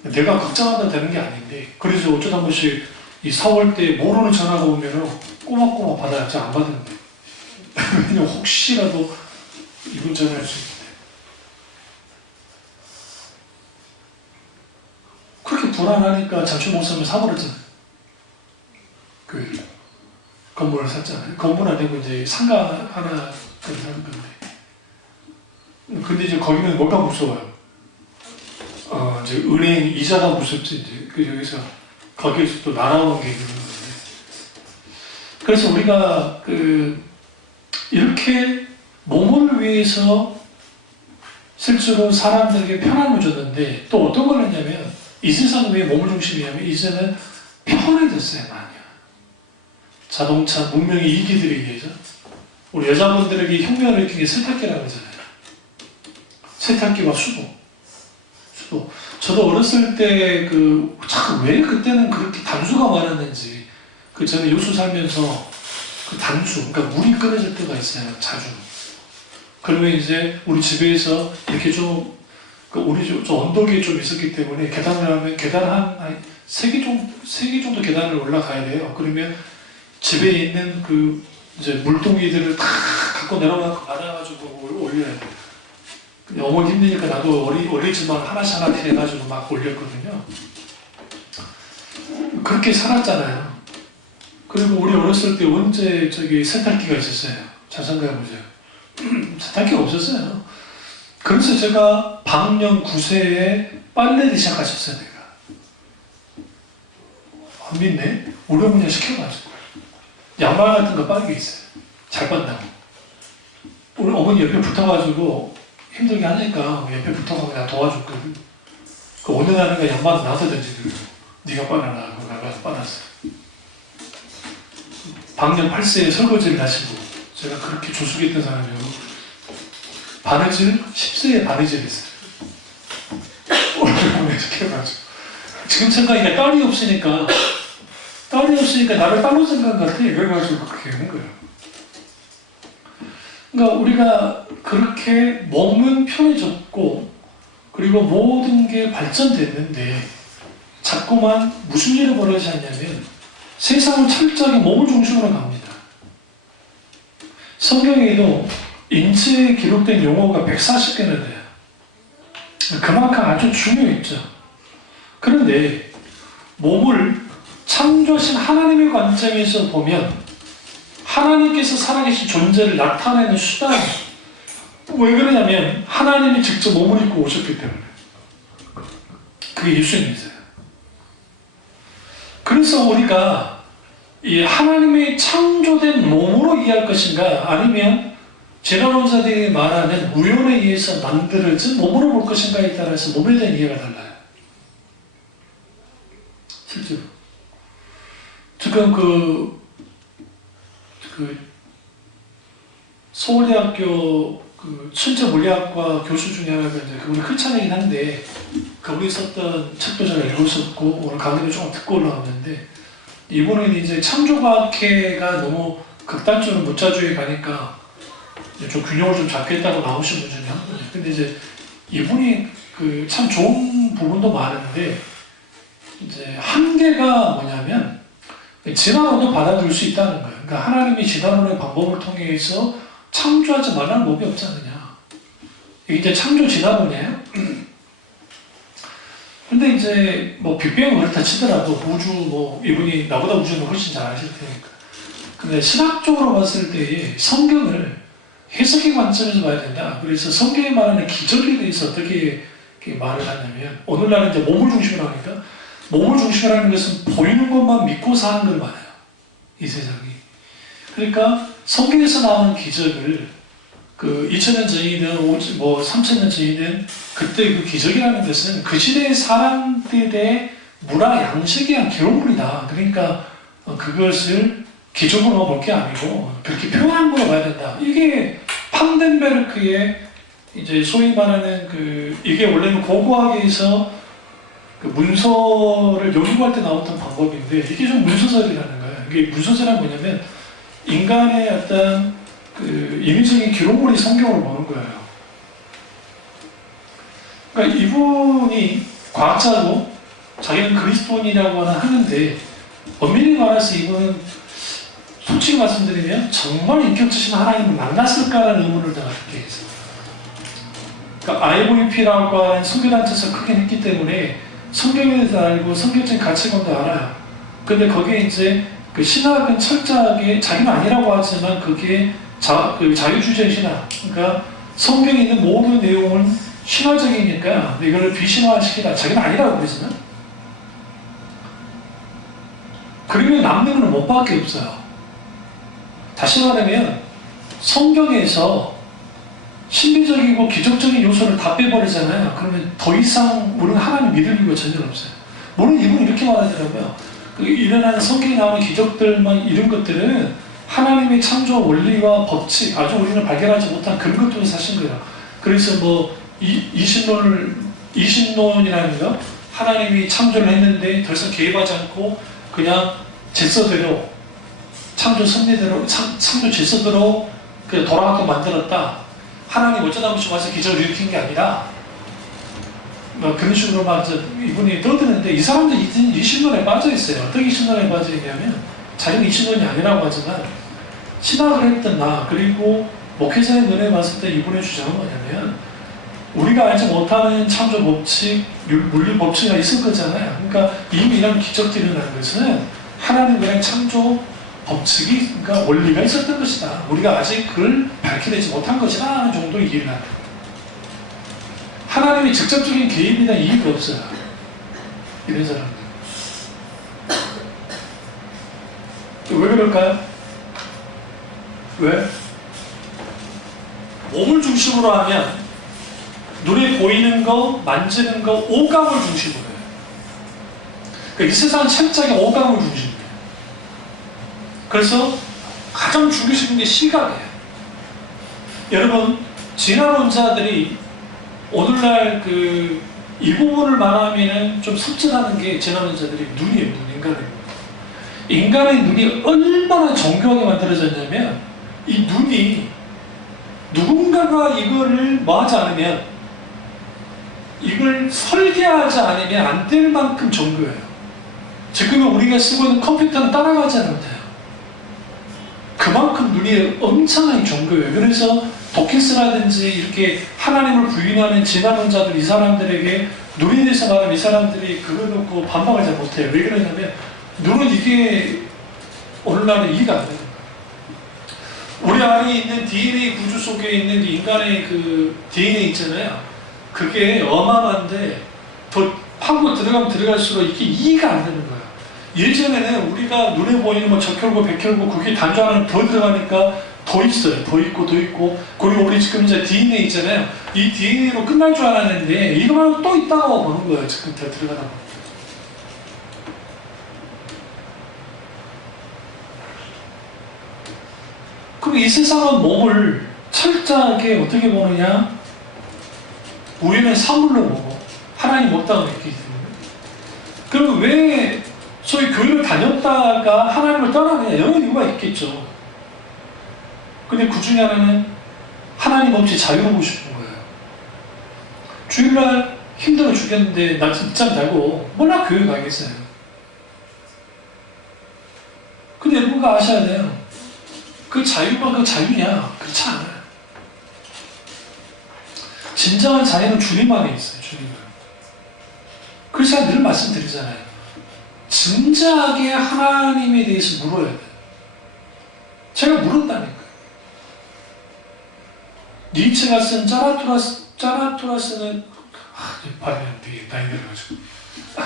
내가 걱정한다 되는 게 아닌데 그래서 어쩌다 한 번씩 이 4월 때 모르는 전화가 오면은 꼬박꼬박 받아야지 안 받는데 왜냐면 혹시라도 이분 전화할 수 있는데 그렇게 불안하니까 잠시 목사님 사버렸잖아요. 그 건물을 샀잖아요. 건물 아니고 이제 상가 하나 사는 건데 근데 이제 거기는 뭐가 무서워요? 이제 은행 이자가 무섭지 이제 그 여기서 거기에서 또 날아오는 게 있는 건데 그래서 우리가 이렇게 몸을 위해서 실제로 사람들에게 편함을 줬는데 또 어떤 걸 했냐면 이 세상 왜 몸을 중심이냐면 이제는 편해졌어요. 많이 자동차 문명의 이기들에 의해서 우리 여자분들에게 혁명을 일으킨 게 세탁기라고 하잖아요. 세탁기와 수도. 저도 어렸을 때 참 왜 그때는 그렇게 단수가 많았는지 저는 여수 살면서 그 단수, 그러니까 물이 끓어질 때가 있어요. 자주. 그러면 이제 우리 집에서 이렇게 좀 우리 좀 언덕에 좀 있었기 때문에 계단을 하면 계단 한 3개 정도 계단을 올라가야 돼요. 그러면 집에 있는 이제 물동이들을 다 갖고 내려가서 받아가지고 올려야 돼요. 근데 어머니 힘드니까 나도 어리지만 하나씩 해가지고 막 올렸거든요. 그렇게 살았잖아요. 그리고 우리 어렸을 때 언제 세탁기가 있었어요? 잘 생각해보세요. 세탁기가 없었어요. 그래서 제가 방년 9세에 빨래를 시작하셨어요, 내가. 안 믿네? 우리 어머니가 시켜가지고. 양말 같은 거 빠르게 있어요. 잘 빤다고. 우리 어머니 옆에 붙어가지고 힘들게 하니까 옆에 붙어가고 내가 도와줬거든. 어느 날인가 양말 나한테 던지더라고. 네가 빨아라 하고 나가서 빨았어요. 방년 8세에 설거지를 하시고 제가 그렇게 조숙했던 사람이요. 바느질 10세에 바느질 했어요. 오래오래 시켜가지고 지금 생각하니까 딸이 없으니까 나를 딸로 생각한 것 같아. 그래가지고 그렇게 하는 거예요. 그러니까 우리가 그렇게 몸은 편해졌고 그리고 모든 게 발전됐는데 자꾸만 무슨 일이 벌어지냐면 세상은 철저하게 몸을 중심으로 갑니다. 성경에도 인체에 기록된 용어가 140개나 돼요. 그만큼 아주 중요했죠. 그런데 몸을 창조하신 하나님의 관점에서 보면 하나님께서 살아계신 존재를 나타내는 수단 왜 그러냐면 하나님이 직접 몸을 입고 오셨기 때문에 그게 예수님이세요. 그래서 우리가 이 하나님의 창조된 몸으로 이해할 것인가 아니면 제라론자들이 말하는 우연에 의해서 만들어진 몸으로 볼 것인가에 따라서 몸에 대한 이해가 달라요. 실제로 지금 서울대학교 천체 물리학과 교수 중에 하나가 이제 그분이 크리스찬이긴 한데 그분이 썼던 책도 제가 읽었었고 오늘 강의를 조금 듣고 올라왔는데 이분은 이제 창조과학회가 너무 극단적으로 무자주의에 가니까 좀 균형을 좀 잡겠다고 나오신 분 중에 한 분이에요. 근데 이제 이분이 참 좋은 부분도 많은데 이제 한계가 뭐냐면 진화론도 받아들일 수 있다는 거예요. 그러니까 하나님이 진화론의 방법을 통해서 창조하지 말라는 법이 없지 않느냐. 이게 이제 창조 진화론이에요. 근데 이제 빅뱅은 그렇다 치더라도 우주 이분이 나보다 우주는 훨씬 잘 아실 테니까. 근데 신학적으로 봤을 때 성경을 해석의 관점에서 봐야 된다. 그래서 성경에 말하는 기적에 대해서 어떻게 말을 하냐면 오늘날은 이제 몸을 중심으로 하니까 몸을 중심으로 하는 것은 보이는 것만 믿고 사는 걸 말해요. 이 세상이. 그러니까 성경에서 나오는 기적을 2000년 전이든 3000년 전이든 그때 그 기적이라는 것은 그 시대의 사람들의 문화 양식에 의한 기록물이다. 그러니까 그것을 기적으로 볼 게 아니고 그렇게 표현한 거로 봐야 된다. 이게 판덴베르크의 이제 소위 말하는 이게 원래는 고고학에서 그 문서를 연구할 때 나왔던 방법인데 이게 좀 문서설이라는 거예요. 이게 문서설은 뭐냐면 인간의 어떤 그 임의적인 기록물이 성경을 보는 거예요. 그러니까 이분이 과학자고 자기는 그리스도인이라고 하는데 엄밀히 말해서 이분은 솔직히 말씀드리면 정말 인격자신 하나님을 만났을까라는 의문을 내가 갖게 했어요. 그러니까 IVP라고 하는 선교단체에서 크게 했기 때문에 성경에 대해서 알고 성경적인 가치관도 알아요. 근데 거기에 이제 그 신학은 철저하게 자기는 아니라고 하지만 그게 그 자유주의 신학, 그러니까 성경에 있는 모든 내용은 신화적이니까 이거를 비신화시키다 자기는 아니라고 그러지만 그러면 남는 건 못밖에 없어요. 다시 말하면 성경에서 신비적이고 기적적인 요소를 다 빼버리잖아요. 그러면 더 이상 우리는 하나님 믿을 이유가 전혀 없어요. 물론 이분이 이렇게 말하더라고요. 그 일어나는 성경에 나오는 기적들만 이런 것들은 하나님의 창조 원리와 법칙, 아주 우리는 발견하지 못한 그런 것들을 사신 거예요. 그래서 뭐 이신론이라는 거, 하나님이 창조를 했는데 더 이상 개입하지 않고 그냥 질서대로 창조 섭리대로 창조 질서대로 그냥 돌아가게 만들었다. 하나님 어쩌다 보시 와서 기적을 일으킨 게 아니라 뭐 그런 식으로 막 이분이 떠드는데 이 사람도 이신론에 빠져 있어요. 어떻게 이신론에 빠져 있냐면 자기는 이신론이 아니라고 하지만 신학을 했던 나 그리고 목회자의 눈에 봤을 때 이분의 주장은 뭐냐면 우리가 알지 못하는 창조 법칙, 물리 법칙이 있을 거잖아요. 그러니까 이미 이런 기적들이 일어나는 것은 하나님 그냥 창조 법칙이, 그러니까 원리가 있었던 것이다. 우리가 아직 그걸 밝혀내지 못한 것이다 하는 정도의 이해를 합니다. 하나님이 직접적인 개입이나 이익이 없어요. 이런 사람들. 왜 그럴까요? 왜? 몸을 중심으로 하면 눈에 보이는 거, 만지는 거, 오감을 중심으로 해요. 그러니까 이 세상은 철저하게 오감을 중심으로 해요. 그래서 가장 중요한 게 시각이에요. 여러분, 진화론자들이 오늘날 이 부분을 말하면 좀 섭진하는 게 진화론자들이 눈이에요. 인간의 눈이 얼마나 정교하게 만들어졌냐면 이 눈이 누군가가 이거를 뭐 하지 않으면 이걸 설계하지 않으면 안 될 만큼 정교해요. 지금 우리가 쓰고 있는 컴퓨터는 따라가지 않아요. 그만큼 눈이 엄청나게 정교해요. 그래서 도키스라든지 이렇게 하나님을 부인하는 진화론자들 이 사람들에게 눈에 대해서 말하면 이 사람들이 그거 놓고 반박을 잘 못해요. 왜 그러냐면 눈은 이게 오늘날은 이해가 안 되는 거예요. 우리 안에 있는 DNA 구조 속에 있는 인간의 그 DNA 있잖아요. 그게 어마어마한데 더 파고 들어가면 들어갈수록 이게 이해가 안 되는 거예요. 예전에는 우리가 눈에 보이는 뭐 적혈구, 백혈구 그게 단조 하나 더 들어가니까 더 있어요. 더 있고 더 있고 그리고 우리 지금 이제 DNA 있잖아요. 이 DNA로 끝날 줄 알았는데 이거 말고 또 있다고 보는 거예요. 지금 더 들어가다 보면. 그럼 이 세상은 몸을 철저하게 어떻게 보느냐? 우리는 사물로 보고 하나님 없다고 느끼기 때문에. 그럼 왜 소위 교회를 다녔다가 하나님을 떠나느냐? 여러 이유가 있겠죠. 근데 그 중에 하나는 하나님 없이 자유로우고 싶은 거예요. 주일날 힘들어 죽겠는데 나 늦잠 자고 몰라 교회 가겠어요. 근데 여러분가 아셔야 돼요. 그 자유가 그 자유냐? 그렇지 않아요. 진정한 자유는 주님 안에 있어요. 주님 안에. 그래서 제가 늘 말씀드리잖아요. 진지하게 하나님에 대해서 물어야 돼요. 제가 물었다니까요. 니체가 쓴 짜라투라스는 나이 들어가지고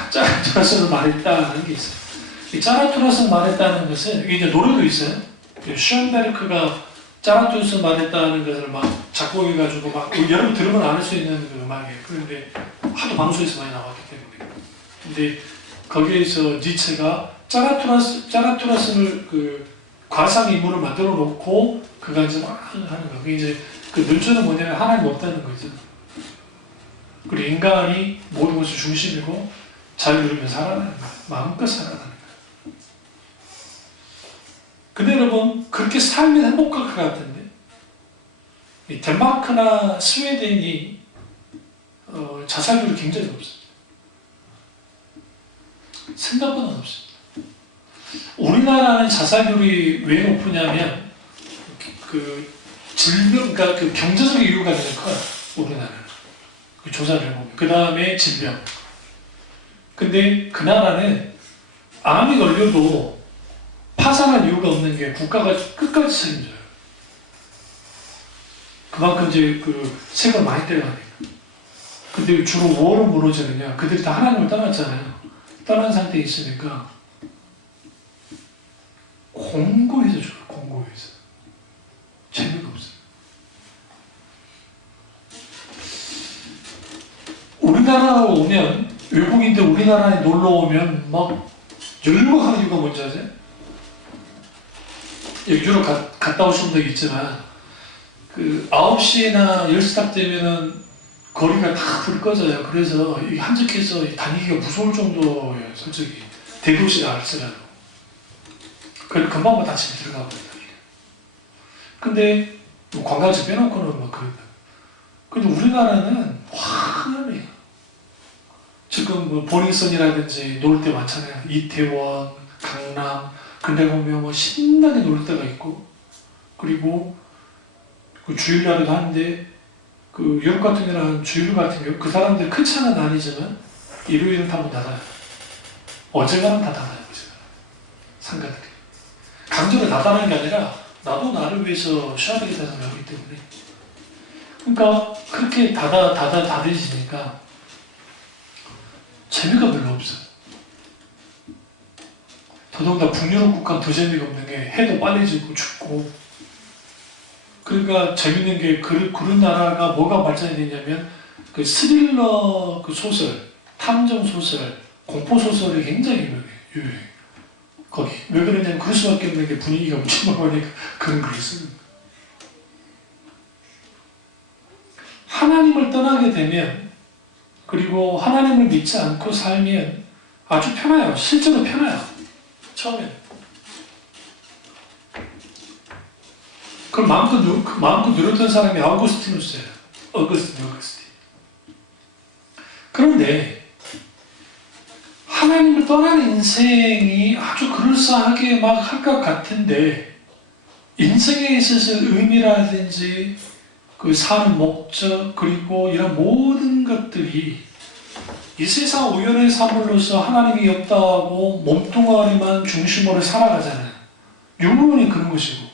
짜라투라스는 말했다는 게 있어요. 이 짜라투라스는 말했다는 것은 이게 이제 노래도 있어요. 슈엔베르크가 짜라투라스 말했다는 것을 막 작곡해가지고 막 여러분 들으면 알 수 있는 그 음악이에요. 그런데 하도 방송에서 많이 나왔기 때문에. 근데 거기에서 니체가 짜라투라스를 그 과상 인물을 만들어 놓고 그가 이제 막 하는 거. 그게 이제 그 눈초는 뭐냐면 하나님 없다는 거죠. 그리고 인간이 모든 것의 중심이고 자유를 살아가는 거예요. 마음껏 살아가는 거예요. 근데 여러분, 그렇게 살면 행복할 것 같은데, 이 덴마크나 스웨덴이 자살률이 굉장히 높습니다. 생각보다 높습니다. 우리나라는 자살률이 왜 높으냐면, 질병, 그러니까 경제적 이유가 되게 커요. 우리나라는. 그 조사를 해보면. 그 다음에 질병. 근데 그 나라는 암이 걸려도 파산할 이유가 없는 게 국가가 끝까지 책임져요. 그만큼 이제 세금 많이 떼가니까. 근데 주로 뭐로 무너지느냐? 그들이 다 하나님을 떠났잖아요. 떠난 상태에 있으니까 공고해서 줘요. 공고해서. 재미가 없어요. 우리나라로 오면, 외국인들 우리나라에 놀러 오면 막 열광하는 이유가 뭔지 아세요? 유럽 갔다 오신 분도 있지만, 9시나 10시 딱 되면은 거리가 다 불 꺼져요. 그래서 한적해서 다니기가 무서울 정도예요, 솔직히. 대도시가 알쓰라도. 그래서 금방 다 집에 들어가 버린다. 근데 관광지 빼놓고는 막 그런다. 근데 우리나라는 환하네요. 지금 보링선이라든지 놀 때 많잖아요. 이태원, 강남. 근데 보면 신나게 놀 때가 있고, 그리고 주일날에도 하는데, 유럽 같은 경우는 주일 같은 경우, 그 사람들 큰 차는 아니지만, 일요일은 다 문 닫아요. 어제가는 다 닫아요. 상가들이. 강제로 닫아놓은 게 아니라, 나도 나를 위해서 쉬어야 되겠다 생각하기 때문에. 그러니까, 그렇게 닫으시니까, 재미가 별로 없어요. 더더군다나 북유럽 국가는 더 재미가 없는 게 해도 빨리 지고 춥고, 그러니까 재밌는 게 그런 나라가 뭐가 발전이 되냐면 스릴러 소설, 탐정 소설, 공포 소설이 굉장히 유명해. 거기 왜 그러냐면 그럴 수밖에 없는 게 분위기가 엄청 많으니까 그런 글을 쓰는 거예요. 하나님을 떠나게 되면, 그리고 하나님을 믿지 않고 살면 아주 편해요. 실제로 편해요. 처음에는. 그걸 마음껏 누렸던 사람이 아우구스티누스예요. 어거스틴. 그런데 하나님을 떠나는 인생이 아주 그럴싸하게 막 할 것 같은데, 인생에 있어서 의미라든지 사는 목적, 그리고 이런 모든 것들이 이 세상 우연의 사물로서 하나님이 없다고 몸뚱아리만 중심으로 살아가잖아요. 유물론이 그런 것이고,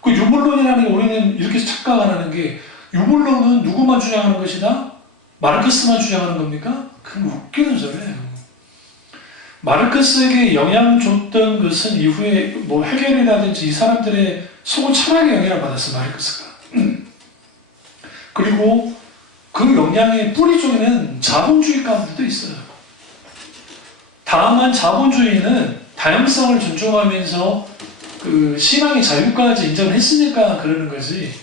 그 유물론이라는 게 우리는 이렇게 착각을 하는 게, 유물론은 누구만 주장하는 것이다? 마르크스만 주장하는 겁니까? 그건 웃기는 소리예요. 마르크스에게 영향을 줬던 것은 이후에 해겔이라든지 이 사람들의 속을 철학의 영향을 받았어요, 마르크스가. 그리고 그 영향의 뿌리 쪽에는 자본주의 가운데도 있어요. 다만 자본주의는 다양성을 존중하면서 신앙의 자유까지 인정을 했으니까 그러는 거지,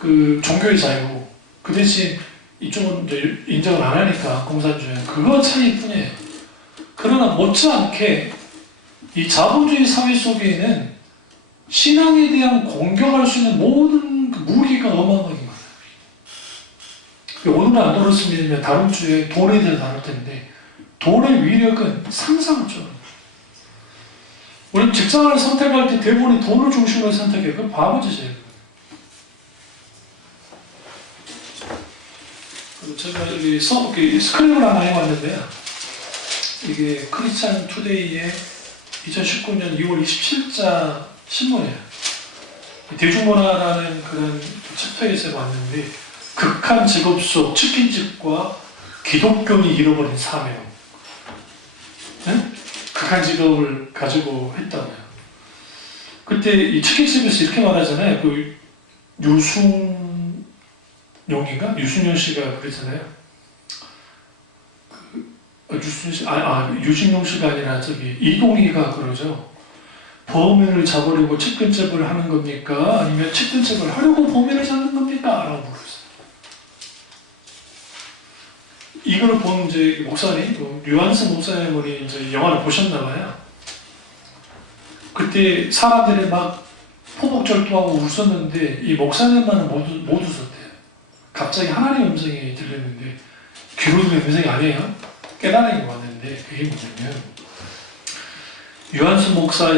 종교의 자유. 그 대신 이쪽은 이제 인정을 안 하니까, 공산주의는. 그거 차이뿐이에요. 그러나 못지않게 이 자본주의 사회 속에는 신앙에 대한 공격할 수 있는 모든 무기가 어마어마하게 많아요. 오늘은 안 다뤘으면 다른 주에 돈에 대해서 다룰 텐데, 돈의 위력은 상상을 초월해요. 우리 직장을 선택할 때 대부분이 돈을 중심으로 선택해요. 그건 바보짓이에요. 제가 여기 스크립을 하나 해왔는데요. 이게 크리스찬 투데이의 2019년 2월 27자 신문이에요. 대중문화라는 그런 챕터에서 왔는데, 극한 직업 속 치킨집과 기독교인이 잃어버린 사명. 네? 극한 직업을 가지고 했다고요. 그때 이 치킨집에서 이렇게 말하잖아요. 유승용인가? 유승용 씨가 그랬잖아요. 유승용 씨가 아니라 이동희가 그러죠. 범인을 잡으려고 측근집을 하는 겁니까? 아니면 측근집을 하려고 범인을 잡는 겁니까? 라고 물었어요. 이걸 본 이제 목사님, 류한스 목사님이 이제 영화를 보셨나봐요. 그때 사람들이 막 포복절도하고 웃었는데 이 목사님만은 못 웃었대요. 갑자기 하나님의 음성이 들렸는데 귀로 들린 음성이 아니에요. 깨달음이 왔는데 그게 뭐냐면 유한수 목사야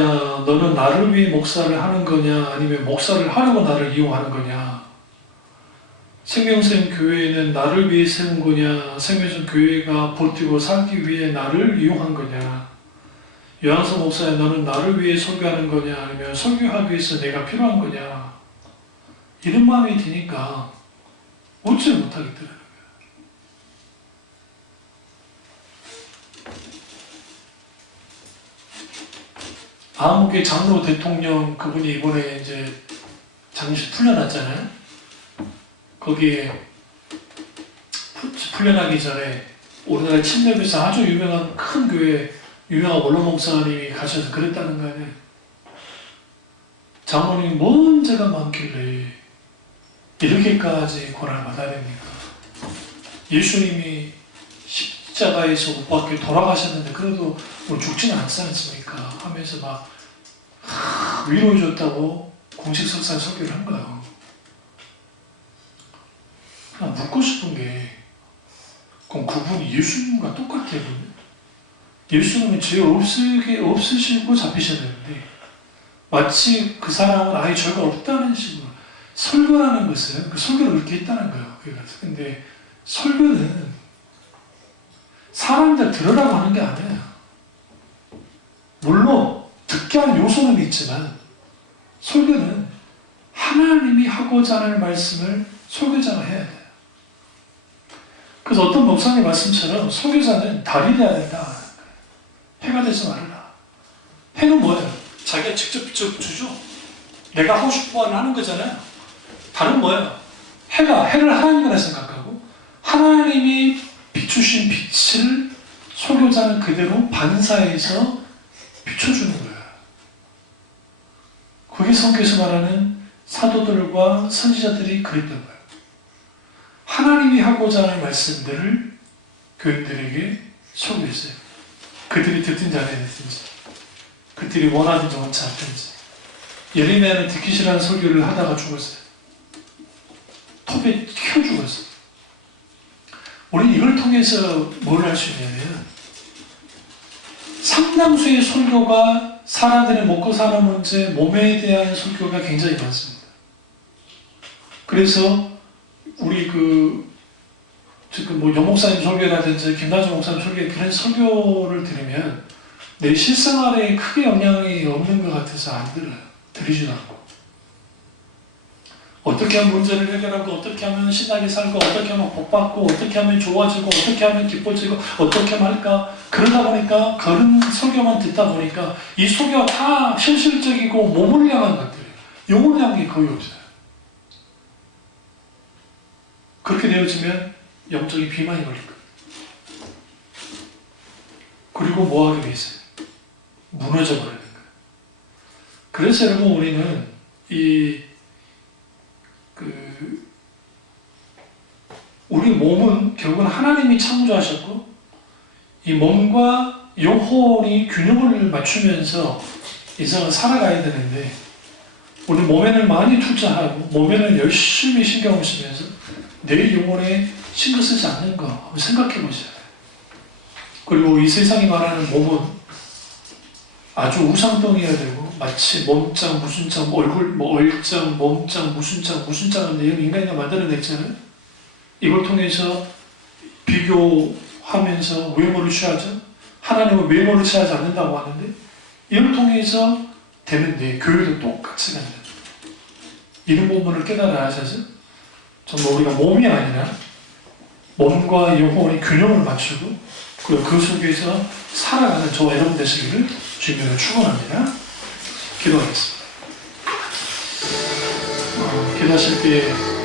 너는 나를 위해 목사를 하는 거냐 아니면 목사를 하려고 나를 이용하는 거냐 생명샘 교회는 나를 위해 세운 거냐 생명샘 교회가 버티고 살기 위해 나를 이용한 거냐 유한수 목사야 너는 나를 위해 설교하는 거냐 아니면 설교하기 위해서 내가 필요한 거냐 이런 마음이 드니까 웃지 못하겠더라고요. 아무개 장로 대통령 그분이 이번에 이제 잠시 풀려났잖아요. 거기에 풀려나기 전에 우리나라 침례교사 아주 유명한 큰 교회 유명한 원로 목사님이 가셔서 그랬다는 거 아니에요. 장로님이 뭔 죄가 많길래 이렇게까지 고난을 받아야 됩니까? 예수님이 십자가에서 못 박혀 돌아가셨는데 그래도 뭐 죽지는 않지 않습니까? 하면서 막 위로해줬다고 공식 석사 설교를 한 거예요. 그냥 묻고 싶은 게 그럼 그분이 예수님과 똑같아요? 예수님은 죄 없으시고 잡히셨는데 마치 그 사람은 아예 죄가 없다는 식으로 설교라는 것은 그 설교를 그렇게 했다는 거예요. 근데 설교는 사람들 들으라고 하는 게 아니에요. 물론 듣게 하는 요소는 있지만 설교는 하나님이 하고자 하는 말씀을 설교자가 해야 돼요. 그래서 어떤 목사님 말씀처럼 설교자는 달이 돼야 된다. 해가 되지 말라. 해는 뭐예요? 자기가 직접 주죠. 내가 하고 싶은 거 하는 거잖아요. 달은 뭐예요? 해를 하나님이라 생각하고 하나님이 비추신 빛을 설교자는 그대로 반사해서 비춰주는 거예요. 그게 성경에서 말하는 사도들과 선지자들이 그랬던 거예요. 하나님이 하고자 하는 말씀들을 교인들에게 설교했어요. 그들이 듣든지 안 듣든지, 그들이 원하든지 원치 않든지. 예레미야는 듣기 싫어하는 설교를 하다가 죽었어요. 톱에 켜 죽었어요. 우리는 이걸 통해서 뭘 할 수 있냐면 상당수의 설교가 사람들의 먹고 사는 문제, 몸에 대한 설교가 굉장히 많습니다. 그래서 우리 지금 뭐 여목사님 설교라든지 김다정 목사님 설교 그런 설교를 들으면 내 실생활에 크게 영향이 없는 것 같아서 안 들어요. 들으지도 않고. 어떻게 하면 문제를 해결하고 어떻게 하면 신나게 살고 어떻게 하면 복받고 어떻게 하면 좋아지고 어떻게 하면 기뻐지고 어떻게 하면 할까 그러다 보니까 그런 설교만 듣다 보니까 이 설교가 다 현실적이고 몸을 향한 것들이에요. 영혼을 향한 게 거의 없어요. 그렇게 되어지면 영적인 비만이 걸릴 거예요. 그리고 뭐 하게 돼 있어요? 무너져 버리는 거예요. 그래서 여러분 우리는 우리 몸은 결국은 하나님이 창조하셨고 이 몸과 영혼이 균형을 맞추면서 인생을 살아가야 되는데 우리 몸에는 많이 투자하고 몸에는 열심히 신경을 쓰면서 내 영혼에 신경 쓰지 않는 거 한번 생각해 보세요. 그리고 이 세상이 말하는 몸은 아주 우상덩이가 되고 마치 몸짱 무슨 짱 얼굴 뭐 얼짱 몸짱 무슨 짱 이런 인간이 만들어냈잖아요. 이걸 통해서 비교하면서 외모를 취하죠. 하나님은 외모를 취하지 않는다고 하는데 이걸 통해서 되는데 교회도 똑같이 된다. 이런 부분을 깨달아야 하셔서 정말 우리가 몸이 아니라 몸과 영혼의 균형을 맞추고 그리고 그 속에서 살아가는 저와 여러분 되시기를 주님으로 축원합니다. 기도하겠습니다. 기도하실 때